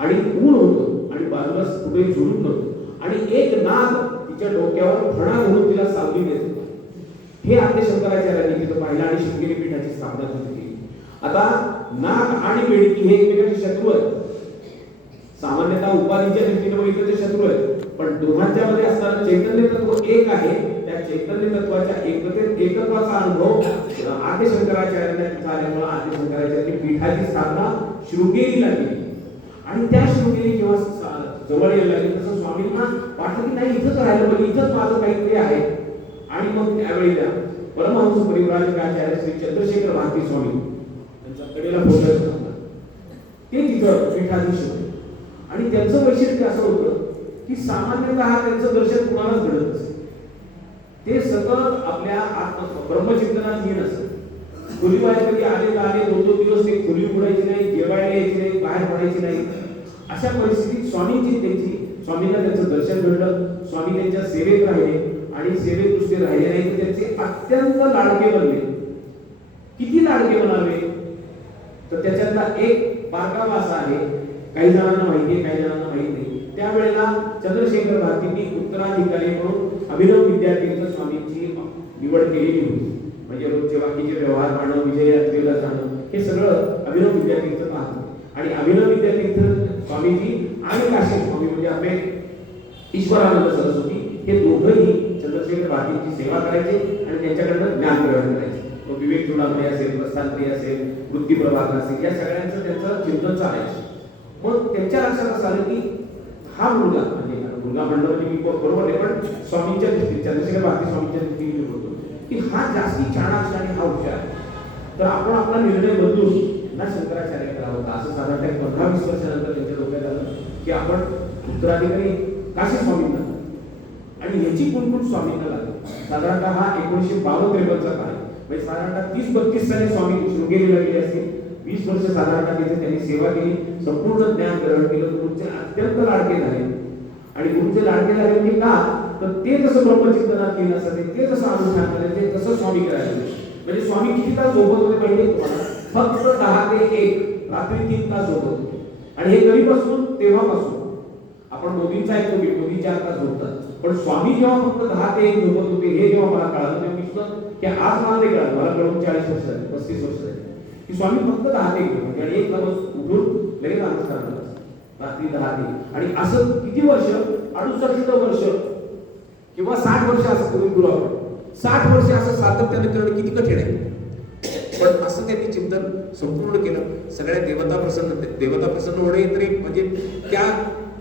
आणि ऊन होतं आणि बाजूला कुठे झुडूप नव्हतं आणि एक नाग तिच्या डोक्यावर फणा घालून तिला सावली देत होता. हे आद्य शंकराचार्यांनी तिथं पाहिलं आणि शृंगेरी पीठाची स्थापना केली. आता नाग आणि बेडकी हे एकमेकांचे शत्रू आहेत. सामान्यतः उपाधीच्या दृष्टीने बघितलं तर शत्रू आहेत, पण दोघांच्या मध्ये असणारं चैतन्य तत्व एक आहे. त्या चैतन्य तत्वाच्या एकत्वाचा अनुभव आद्य शंकराचार्यांना झाल्यामुळे आद्य शंकराचार्यांनी पीठाची स्थापना शृंगेरीला केली. आणि त्या शृंगेरी जेव्हा जवळ यायला लागली तसं स्वामींना वाटलं की नाही इथंच राहिलं पाहिजे, इथंच माझं काहीतरी आहे. आणि मग त्यावेळी त्या परमहंस परिव्राजकाचार्य श्री चंद्रशेखर भारती स्वामी त्यांचा कडेला फोटो ते तिथं पीठाधीश होते. आणि त्यांचं वैशिष्ट्य असं होतं की सामान्यतः त्यांचं दर्शन कुणालाच घडत नसे. ते सतत आपल्या ब्रह्मचिंतनात लीन असत. खोलीबाहेर कधी आले तर आले 2-2 दिवस ते खोली उघडायची नाही, जेवायला यायची नाही, बाहेर पडायची नाही. अशा परिस्थितीत स्वामींना त्यांचं दर्शन घडलं. स्वामी त्यांच्या सेवेत राहिले आणि सेवेत नुसते राहिले नाही तर त्यांचे अत्यंत लाडके बनले. किती लाडके बनावे तर त्याच्यातला एक बारकावा असा आहे, काही जणांना माहिती आहे काही जणांना माहित नाही. त्यावेळेला चंद्रशेखर भारतींनी उत्तराधिकारी म्हणून अभिनव विद्यापीठ स्वामींची निवड केलेली होती. म्हणजे रोजचे बाकीचे व्यवहार पाहणं, विजय यात्रेला जाणं हे सगळं अभिनव विद्यापीठ पाहतो. आणि अभिनव विद्यापीठ स्वामीजी आणि काशी स्वामी म्हणजे आपले ईश्वरानंद सरस्वती हे दोघंही चंद्रशेखर भारतींची सेवा करायचे आणि त्यांच्याकडनं ज्ञान ग्रहण करायचे. तो विवेक चुडामणी असेल, प्रस्थानप्रिय असेल, वृत्ती प्रभाकर असेल, या सगळ्यांचं त्यांचं चिंतन चालायचं. मग त्यांच्या लक्षात असं आलं की हा मुलगा म्हणलं म्हणजे मी बरोबर आहे, पण स्वामींच्या दृष्टीने चंद्रशेखर भारती स्वामींच्या दृष्टीने मी बोलतो की हा जास्ती चाणाक्ष आणि हा हुशार, तर आपण आपला निर्णय बदलून ना शंकराचार्य करावा होता. असं साधारणतः 15-20 वर्षानंतर त्यांच्या डोक्यात आलं की आपण उत्तराधिकारी काशी स्वामींना आणि याची कुणकुण स्वामींना लागली. साधारणतः हा 1952-53 काळ म्हणजे साधारणतः 30-32 साली स्वामी शृंगेरीला गेले असतील. 20 वर्ष साधारणतः तिथे त्यांनी सेवा केली, संपूर्ण ज्ञान ग्रहण केलं. गुरुचे अत्यंत लाडके झाले आणि गुरुचे लाडके झाले म्हणजे का तर ते जसं ब्रह्मचिंतनात केलं असं ते जसं अनुष्ठान करायचं ते तसं स्वामी करायचे. म्हणजे स्वामी किती तास झोपत होते पाहिजे तुम्हाला, फक्त 10 ते 1 रात्री 3 तास झोपत होते. आणि हे कधीपासून तेव्हापासून आपण मोदींचा ऐकतो की मोदी 4 तास झोपतात, पण स्वामी जेव्हा फक्त 10 ते 1 झोपत होते हे जेव्हा मला कळालं तेव्हा मी सुद्धा की आज मला नाही कळालं, मला कळून 40 वर्ष झाली 35 वर्ष झाली की स्वामी फक्त 10 ते 1 झोपतात आणि 1 दिवस उठून लगेच अनुष्ठान करतात रात्री 10 ते. आणि असं किती वर्ष, 68 वर्ष किंवा 60 वर्ष असं करून गुरु 60 वर्ष असं सातत्याने करणं किती कठीण आहे. पण असं त्यांनी चिंतन चिंतन संपूर्ण केलं. सगळ्या देवता प्रसन्न होणे तर एक म्हणजे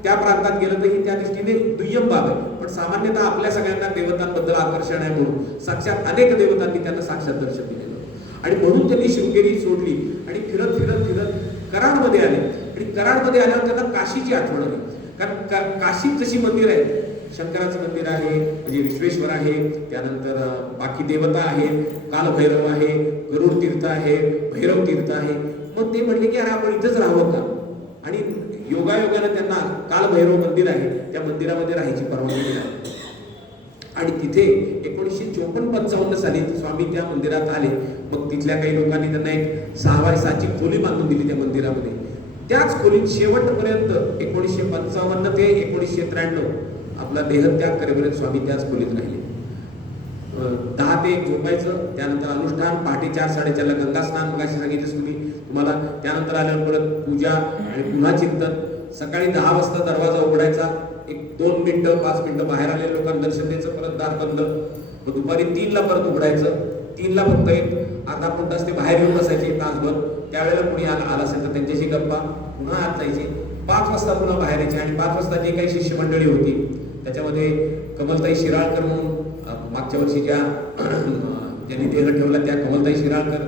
त्या प्रांतात गेलं तर ही त्या दृष्टीने दुय्यम बाब आहे. पण सामान्यतः आपल्या सगळ्यांना देवतांबद्दल आकर्षण आहे म्हणून साक्षात अनेक देवतांनी त्यांना साक्षात दर्शन दिलेलं आणि म्हणून त्यांनी शृंगेरी सोडली आणि फिरत फिरत फिरत कराडमध्ये आले. आणि कराडमध्ये आल्यावर त्यांना काशीची आठवण आली. कारण काशीत जशी मंदिर आहेत, शंकराचं मंदिर आहे, म्हणजे विश्वेश्वर आहे, त्यानंतर बाकी देवता आहे, कालभैरव आहे, गरुड तीर्थ आहे, भैरव तीर्थ आहे. मग ते म्हणले की अरे आपण इथंच राहावं का? आणि योगायोगानं त्यांना कालभैरव मंदिर आहे त्या मंदिरामध्ये राहायची परवानगी मिळाली. आणि तिथे 1954-55 साली स्वामी त्या मंदिरात आले. मग तिथल्या काही लोकांनी त्यांना एक 6 बाय 6ची खोली बांधून दिली त्या मंदिरामध्ये. त्याच खोलीत शेवटपर्यंत 1955 ते 1993 आपला देहत्याग करेपर्यंत स्वामी त्याच खोलीत राहिले. 10 ते 1 झोपायचं, त्यानंतर अनुष्ठान, पहाटे 4-4:30ला गंगा स्नान मगाशी सांगितलं तुम्ही तुम्हाला, त्यानंतर आल्यावर परत पूजा आणि पुन्हा चिंतन. सकाळी 10 वाजता दरवाजा उघडायचा, 1-2 मिनिटं 5 मिनिटं बाहेर आलेल्या लोकांना दर्शन द्यायचं, परत दार बंद. मग दुपारी 3ला परत उघडायचं, 3ला फक्त एक अर्धा तास ते बाहेर येऊन बसायचे तासभर. त्यावेळेला कोणी आला असेल तर त्यांच्याशी गप्पा, पुन्हा आत जायचे. 5 वाजता पुन्हा बाहेर यायचे आणि 5 वाजता जे काही शिष्यमंडळी होती त्याच्यामध्ये कमलताई शिराळकर म्हणून मागच्या वर्षी ज्यांनी देह ठेवला त्या कमलताई शिराळकर,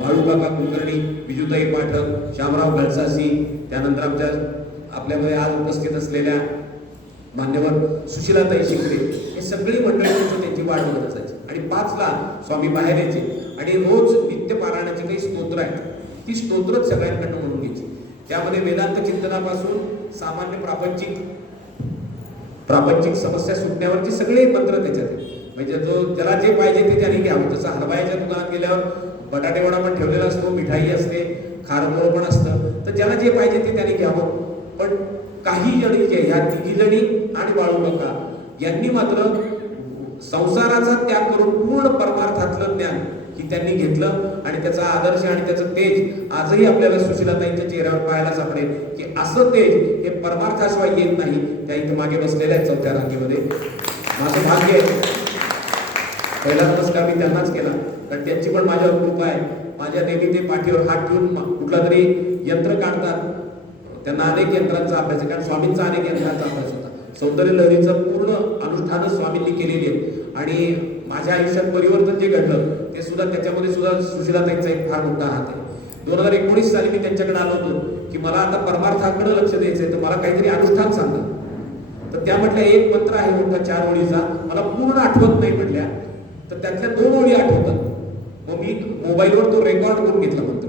बाळूकाका कुलकर्णी, विजूताई पाठक, श्यामराव गळसासी, त्यानंतर आपल्यामध्ये आज उपस्थित असलेल्या मान्यवर सुशीलाताई शिंदे, हे सगळी मंडळी त्यांची वाट बघत असायची. आणि 5ला स्वामी बाहेर यायचे आणि रोज नित्य पारायणाची काही स्तोत्र आहेत ती स्तोत्रच सगळ्यांकडनं म्हणून घ्यायची. त्यामध्ये वेदांत चिंतनापासून सामान्य प्रापंचिक समस्या सुटण्यावरचे सगळे मंत्र त्याच्यात आहेत. म्हणजे ज्याला जे पाहिजे ते त्याने घ्यावं. जसं हलवाईच्या दुकानात गेल्यावर बटाटे वडा पण ठेवलेला असतो, मिठाई असते, खारमोर पण असतं, तर ज्याला जे पाहिजे ते त्याने घ्यावं. पण काही जणी जे ह्या 3 जणी आणि बाळूकाका यांनी मात्र संसाराचा त्याग करून पूर्ण परमार्थातलं ज्ञान की त्यांनी घेतलं आणि त्याचा आदर्श आणि त्याचं तेज आजही आपल्याला सुशीलाताईंच्या चेहऱ्यावर पाहायला सापडेल की असं तेज हे परमार्थाशिवाय येत नाही. त्या इथं मागे बसलेल्या आहेत 4थ्या रांगेमध्ये. माझं भाग्य आहे, पहिला नमस्कार मी त्यांनाच केला कारण त्यांची पण माझ्यावर कृपा आहे. माझ्या नेहमी ते पाठीवर हात ठेवून कुठला तरी यंत्र काढतात. त्यांना अनेक यंत्रांचा अभ्यास आहे, कारण स्वामींचा अनेक यंत्रांचा अभ्यास होता. सौंदर्य लहरीचं पूर्ण अनुष्ठान स्वामींनी केलेली आहे आणि माझ्या आयुष्यात परिवर्तन जे घडलं ते सुद्धा त्याच्यामध्ये सुद्धा सुशीलाताईंचा एक फार मोठा हात आहे. 2019 साली मी त्यांच्याकडे आलो होतो की मला आता परमार्थाकडे लक्ष द्यायचंय, तर मला काहीतरी अनुष्ठान सांगा. तर त्या म्हटल्या एक मंत्र आहे मोठा 4 ओळीचा, मला पूर्ण आठवत नाही म्हटल्या, तर त्यातल्या 2 ओळी आठवतात. मग मी मोबाईलवर तो रेकॉर्ड करून घेतला मंत्र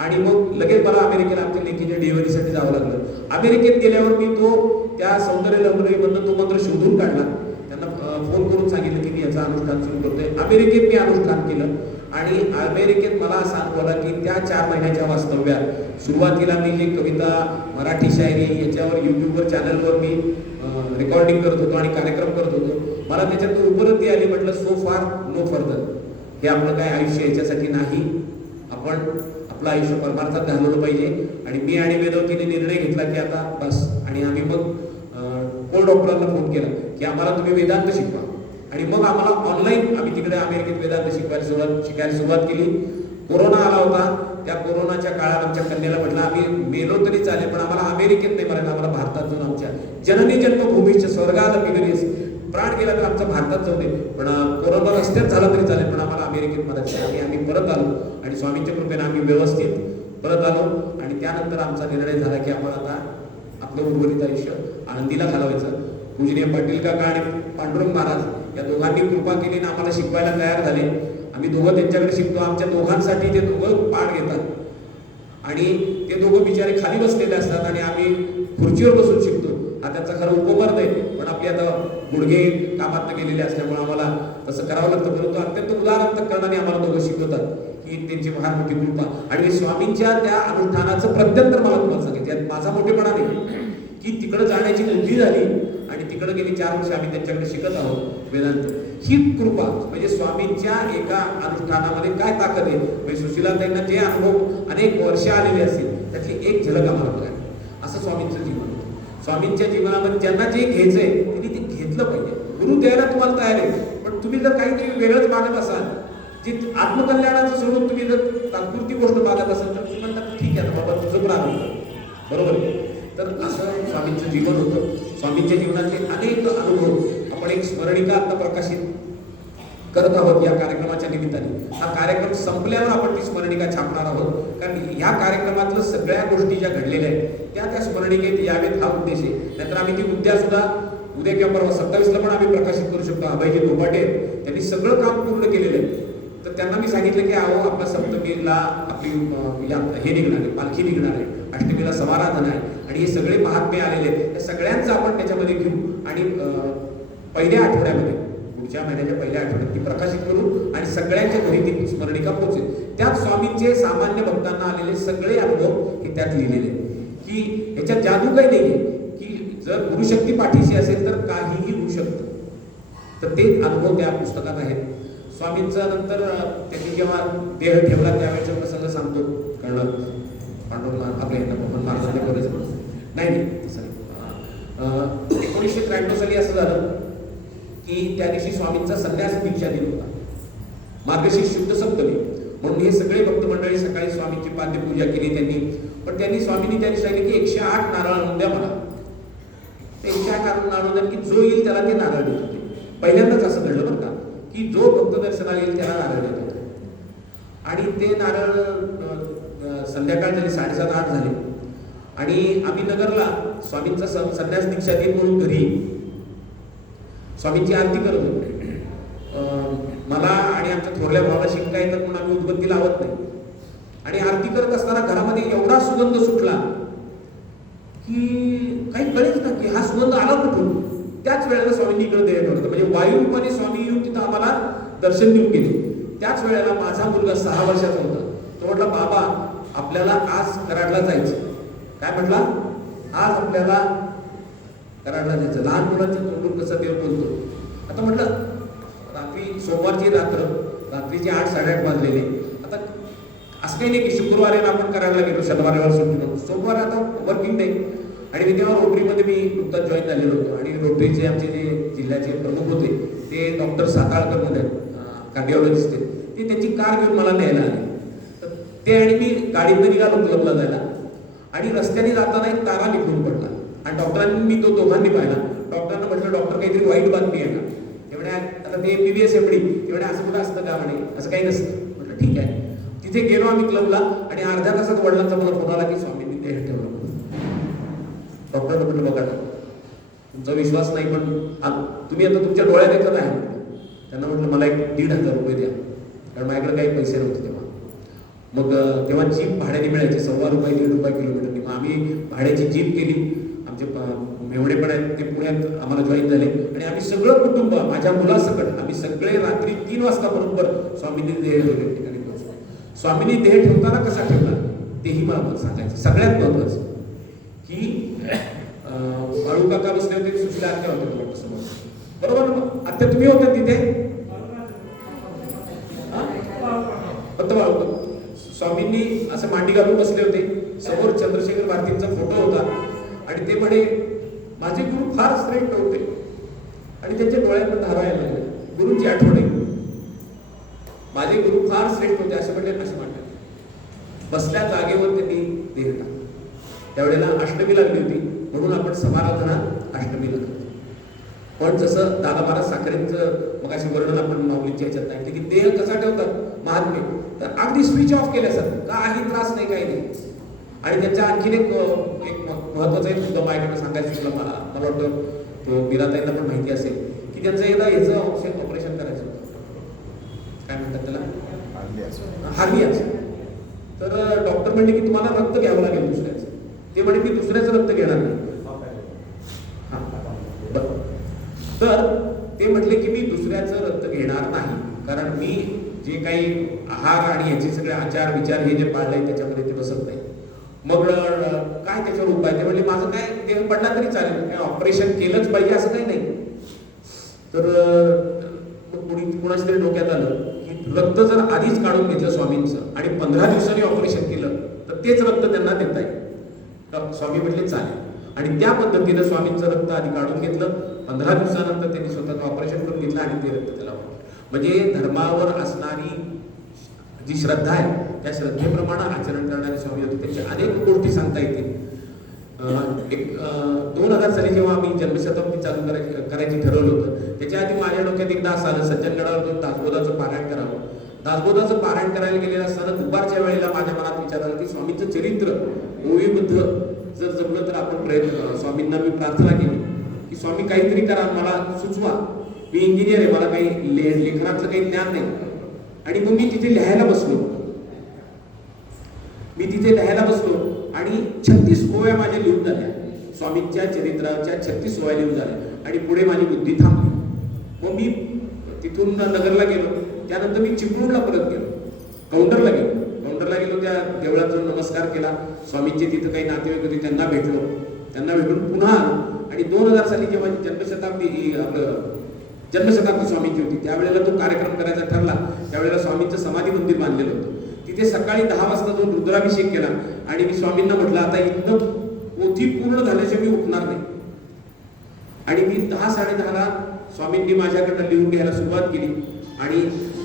आणि मग लगेच मला अमेरिकेला आमच्या लेकीच्या डिलिव्हरीसाठी जावं लागलं. अमेरिकेत गेल्यावर मी त्या सौंदर्य लहरीमधनं तो मंत्र शोधून काढला. त्यांना फोन करून सांगितलं की मी याचं अनुष्ठान सुरू करतोय. अमेरिकेत मी अनुष्ठान केलं आणि अमेरिकेत मला असा अनुभव आला की त्या 4 महिन्याच्या वास्तव्यात सुरुवातीला मी जी कविता, मराठी शायरी याच्यावर युट्यूबवर चॅनलवर मी रेकॉर्डिंग करत होतो आणि कार्यक्रम करत होतो. मला त्याच्यातून उपलब्धी आली, म्हटलं सो फार नो फर्दर. हे आपलं काय आयुष्य याच्यासाठी नाही, आपण आपलं आयुष्य परमार्थात घालवलं पाहिजे. आणि मी आणि वेदवतीने निर्णय घेतला की आता बस. आणि आम्ही मग कोण डॉक्टरांना फोन केला की आम्हाला तुम्ही वेदांत शिकवा. आणि मग आम्हाला ऑनलाईन आम्ही तिकडे अमेरिकेत वेदांत शिकायला सुरुवात केली. कोरोना आला होता, त्या कोरोनाच्या काळात आमच्या कन्याला म्हटलं आम्ही मेलो तरी चालेल पण आम्हाला अमेरिकेत नाही मरायचं, आम्हाला भारतात जाऊन आमच्या जननी जन्मभूमीच्या स्वर्गात बिगरी प्राण गेला तर आमचा भारतात जाऊ दे, पण कोरोना रस्त्यात झाला तरी चालेल पण आम्हाला अमेरिकेत मरायचं. आणि आम्ही परत आलो आणि स्वामींच्या कृपेने आम्ही व्यवस्थित परत आलो. आणि त्यानंतर आमचा निर्णय झाला की आपण आता आपलं उर्वरित आयुष्य आनंदीला घालवायचं. पूजनीय पाटील काका आणि पांडुरंग महाराज या दोघांनी कृपा केली आणि आम्हाला शिकवायला तयार झाले. आम्ही दोघं त्यांच्याकडे शिकतो. आमच्या दोघांसाठी ते दोघं पाठ घेतात आणि ते दोघं बिचारे खाली बसलेले असतात आणि आम्ही खुर्चीवर बसून शिकतो. हा त्यांचा खरं उपमर्द आहे, पण आपली आता गुडघे कामात गेलेले असल्यामुळे आम्हाला तसं करावं लागतं. परंतु अत्यंत उदाहरण आम्हाला दोघं शिकवतात की त्यांची फार मोठी कृपा. आणि स्वामींच्या त्या अनुष्ठानाचं प्रत्यंतर मला तुम्हाला सांगितलं, माझा मोठेपणा नाही की तिकडे जाण्याची बुद्धी झाली आणि तिकडे गेली 4 वर्ष आम्ही त्यांच्याकडे शिकत आहोत वेदांत. ही कृपा म्हणजे स्वामींच्या एका अनुष्ठानामध्ये काय ताकद आहे. म्हणजे सुशीलाताईंना जे अनुभव अनेक वर्ष आलेले असतील त्यातली एक झलक आम्हाला बघायला. असं स्वामींचं जीवन. स्वामींच्या जीवनामध्ये ज्यांना जे घ्यायचंय त्यांनी ते घेतलं पाहिजे. गुरु द्यायला तुम्हाला तयार आहे, पण तुम्ही जर काहीतरी वेगळंच मागत असाल जी आत्मकल्याणाचं सोडून तुम्ही जर तात्पुरती गोष्ट मागत असाल तर तुम्ही म्हणता ठीक आहे बाबा तुझं प्रारंभ बरोबर आहे. तर असं स्वामींचं जीवन होतं. स्वामींच्या जीवनातले अनेक अनुभव आपण एक स्मरणिका आता प्रकाशित करत आहोत या कार्यक्रमाच्या निमित्ताने. हा कार्यक्रम संपल्यावर आपण ती स्मरणिका छापणार आहोत, कारण ह्या कार्यक्रमातलं सगळ्या गोष्टी ज्या घडलेल्या आहेत त्या स्मरणिकेत यावेत हा उद्देश आहे. नाहीतर आम्ही ती उद्या किंवा परवा 27ला पण आम्ही प्रकाशित करू शकतो. अभयजी धोपाटे त्यांनी सगळं काम पूर्ण केलेलं आहे. तर त्यांना मी सांगितलं की अहो आपला सप्तमीला आपली हे निघणार आहे, पालखी निघणार आहे, अष्टमीला समाराधन आहे आणि हे सगळे महात्मे आलेले आहेत. त्या सगळ्यांचं आपण त्याच्यामध्ये घेऊ आणि पहिल्या आठवड्यामध्ये पुढच्या महिन्याच्या पहिल्या आठवड्यात ती प्रकाशित करू आणि सगळ्यांच्या घरी ती स्मरणिका पोहोचेल. त्यात स्वामींचे सामान्य भक्तांना आलेले सगळे अनुभव हे त्यात लिहिलेले की ह्याच्यात जादू काही नाहीये की जर गुरुशक्ती पाठीशी असेल तर काहीही होऊ शकतं. तर ते अनुभव त्या पुस्तकात आहेत. स्वामींचा नंतर त्यांनी जेव्हा देह ठेवला त्यावेळेचा प्रसंग सांगतो. कारण पांडुरंग आपल्या मोहन महाराजांनी करायचं नाही तसं 1993 साली असं झालं की त्या दिवशी स्वामींचा संन्यास दीक्षा दिन होता. मार्गशीर्ष शुद्ध सप्तमी म्हणून हे सगळे भक्त मंडळी सकाळी स्वामींची पाद्यपूजा केली त्यांनी. पण त्यांनी स्वामींनी त्यांनी सांगितलं की 108 नारळ आणून द्या मला. 108 नारळ आणून की जो येईल त्याला ते नारळ देत होते. पहिल्यांदाच असं घडलं बरं का की जो भक्त दर्शनाला येईल त्याला नारळ देत होते. आणि ते नारळ संध्याकाळ झाली 7:30-8 झाले आणि आम्ही नगरला स्वामींचा संन्यास दीक्षा दिन म्हणून घरी स्वामींची आरती करत होतो. मला आणि आमच्या थोरल्या भावाला शिंका येतात म्हणून आम्ही उदबत्ती लावत नाही. आणि आरती करत असताना घरामध्ये एवढा सुगंध सुटला की काही कळेच ना की हा सुगंध आला कुठून. त्याच वेळेला स्वामींनी इकडे देह ठेवलं. म्हणजे वायुरूपाने स्वामी येऊन तिथं आम्हाला दर्शन देऊन गेले. त्याच वेळेला माझा मुलगा 6 वर्षाचा होता. तो म्हटला बाबा आपल्याला आज कराडला जायचं. काय म्हटला? आज आपल्याला कराडला जायचं. लहान मुलांच्या तोंडून कसं देव बोलतो. आता म्हटलं रात्री सोमवारची रात्रीचे 8-8:30 वाजलेले. आता असं काही नाही की शुक्रवारी आपण कराडला गेलो शनिवार सुट्टी. सोमवार आता वर्किंग डे आणि मी तेव्हा रोटरीमध्ये मी नुकताच जॉईन झालेलो होतो. आणि रोटरीचे आमचे जे जिल्ह्याचे प्रमुख होते ते डॉक्टर साताळकर म्हणून कार्डिओलॉजिस्ट ते त्यांची कार घेऊन मला न्यायला आले. तर ते आणि मी गाडीतनं निघालो क्लबला जायला आणि रस्त्याने जाताना एक तारा निघून पडला आणि डॉक्टरांनी मी तो दोघांनी पाहिला. डॉक्टरांना म्हटलं डॉक्टर काहीतरी वाईट बातमी आहे का. तेवढ्या आता ते MBBS MD तेवढ्या असं कुठं असतं का म्हणे. असं काही नसतं. म्हटलं ठीक आहे. तिथे गेलो आम्ही क्लबला आणि अर्ध्या तासात वडिलांचा मला फोन आला की स्वामींनी देह ठेवलं. डॉक्टरला म्हटलं बघा तुमचा विश्वास नाही पण तुम्ही आता तुमच्या डोळ्यात येत आहे. त्यांना म्हटलं मला एक 1,500 रुपये द्या कारण माझ्याकडे काही पैसे नव्हते तेव्हा. मग तेव्हा जीप भाड्याने मिळायची ₹1.25 ₹1.5 किलोमीटर. मग आम्ही भाड्याची जीप केली. आमचे मेवणे पण आहेत ते पुण्यात आम्हाला जॉईन झाले आणि आम्ही सगळं कुटुंब माझ्या मुलासकट आम्ही सगळे रात्री 3 वाजता बरोबर स्वामींनी देह ठेवले ठिकाणी पोहोचलो. स्वामींनी देह ठेवताना कसा ठेवला तेही मला सांगायचं. सगळ्यात महत्वाचं की बाळू काका बसले होते सुशीला आत्या होते समोर बरोबर ना. आत्या तुम्ही होते तिथे फक्त बाळू स्वामींनी असं मांडी घालून बसले होते. समोर चंद्रशेखर भारतींचा फोटो होता आणि ते म्हणे माझे गुरु फार श्रेष्ठ होते आणि त्यांच्या डोळ्यात धारा यायला लागल्या. गुरुंची आठवण आहे. माझे गुरु फार श्रेष्ठ होते असे म्हटले. असे म्हणतात बसल्या जागेवर त्यांनी देह टाकला. त्यावेळेला अष्टमी लागली होती म्हणून आपण समाराधना अष्टमीला करतो. पण जसं दादा महाराज साखरेंचं मग अशी वर्णन आपण माऊलींच्या ह्याच्यात ऐकले की देह कसा ठेवतात महात्मे तर अगदी स्विच ऑफ केल्यासारखं काही त्रास नाही काही नाही. आणि त्याच्या आणखीन एक महत्वाचा एक मुद्दा माझ्याकडे सांगायचं तुला मला वाटतं तो बिराताईंना पण माहिती असेल की त्यांचं एकदा याचं ऑपरेशन करायचं होतं. काय म्हणतात त्याला हार्नियाचं. तर डॉक्टर म्हणले की तुम्हाला रक्त घ्यावं लागेल दुसऱ्याचं. ते म्हणे मी दुसऱ्याचं रक्त घेणार नाही. तर ते म्हटले की मी दुसऱ्याचं रक्त घेणार नाही कारण मी जे काही आहार आणि याचे सगळे आचार विचार हे जे पाळलंय त्याच्यामध्ये ते बसत नाही. मग काय त्याच्यावर उपाय. ते म्हणले माझं काय देह पडला तरी चालेल काय ऑपरेशन केलंच पाहिजे असं काही नाही. तर कुणाच तरी डोक्यात आलं की रक्त जर आधीच काढून घेतलं स्वामींचं आणि 15 दिवसांनी ऑपरेशन केलं तर तेच रक्त त्यांना देता येईल. तर स्वामी म्हटले चालेल आणि त्या पद्धतीनं स्वामींचं रक्त आधी काढून घेतलं. 15 दिवसानंतर त्यांनी स्वतःचं ऑपरेशन करून घेतलं आणि ते रक्त त्याला म्हणजे धर्मावर असणारी जी श्रद्धा आहे त्या श्रद्धेप्रमाणे आचरण करणारे स्वामी होते. त्यांच्या अनेक गोष्टी सांगता येतील. 2000 साली जेव्हा आम्ही जन्मशताब्दी चालू करायची ठरवलं होतं, त्याच्या आधी माझ्या डोक्यात एकदा असं आलं, सज्जनगडावर जाऊन दासबोधाचं पारायण करावं. दासबोधाचं पारायण करायला गेलेलं असताना दुपारच्या वेळेला माझ्या मनात विचार आला की स्वामींचं चरित्र ओवीबद्ध जर जमलं तर आपण प्रयत्न. स्वामींना मी प्रार्थना केली की स्वामी काहीतरी करा, मला सुचवा. मी इंजिनियर आहे, मला काही लेखनातलं काही ज्ञान नाही. आणि मग मी तिथे लिहायला बसलो आणि 36 ओव्या माझ्या लिहून झाल्या. स्वामींच्या चरित्राच्या 36 ओव्या लिहून झाल्या आणि पुढे माझी बुद्धी थांबली. मग मी तिथून नगरला गेलो. त्यानंतर मी चिपळूणला परत गेलो, कौंडरला गेलो. त्या देवळात जाऊन नमस्कार केला. स्वामींचे तिथं काही नातेवाईक होते, त्यांना भेटून पुन्हा आलो. आणि 2000 साली जेव्हा जन्मशताब्दी स्वामींची होती, त्यावेळेला तो कार्यक्रम करायचा ठरला. त्यावेळेला स्वामींचं समाधी मंदिर बांधलेलं होतं. तिथे सकाळी 10 वाजता जाऊन रुद्राभिषेक केला आणि मी स्वामींना म्हटलं आता इथं पोथी पूर्ण झाल्याशिवाय मी उठणार नाही. आणि मी 10-10:30ला स्वामींनी माझ्याकडनं लिहून घ्यायला सुरुवात केली आणि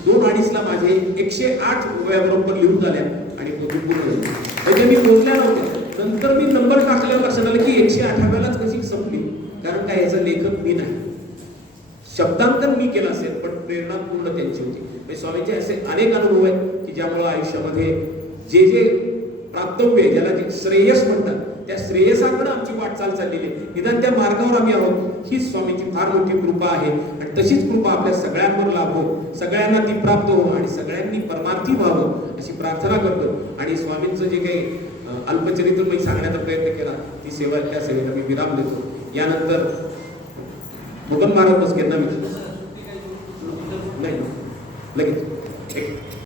2:30ला माझे 108 ओव्या बरोबर लिहून झाल्या आणि पोथी पूर्ण झाली. म्हणजे मी मोजल्या नव्हत्या. नंतर मी नंबर टाकल्यावर लक्षात आलं की 108व्यालाच कशी संपली. कारण काय, याचा लेखक मी नाही, शब्दांकन मी केलं असेल, पण प्रेरणा पूर्ण त्यांची होती. म्हणजे स्वामींचे असे अनेक अनुभव आहेत की ज्यामुळे आयुष्यामध्ये जे प्राप्तव्य आहे, ज्याला जे श्रेयस म्हणतात, त्या श्रेयसाकडे आमची वाटचाल चाललेली आहे. निदान त्या मार्गावर आम्ही आहोत. हीच स्वामींची फार मोठी कृपा आहे आणि तशीच कृपा आपल्या सगळ्यांवर लाभो, सगळ्यांना ती प्राप्त हो आणि सगळ्यांनी परमार्थी व्हावं अशी प्रार्थना करतो. आणि स्वामींचं जे काही अल्पचरित्र मी सांगण्याचा प्रयत्न केला, ती सेवा, त्या सेवेला मी विराम देतो. यानंतर मुगन महाराज बसकेंना नाही लगेच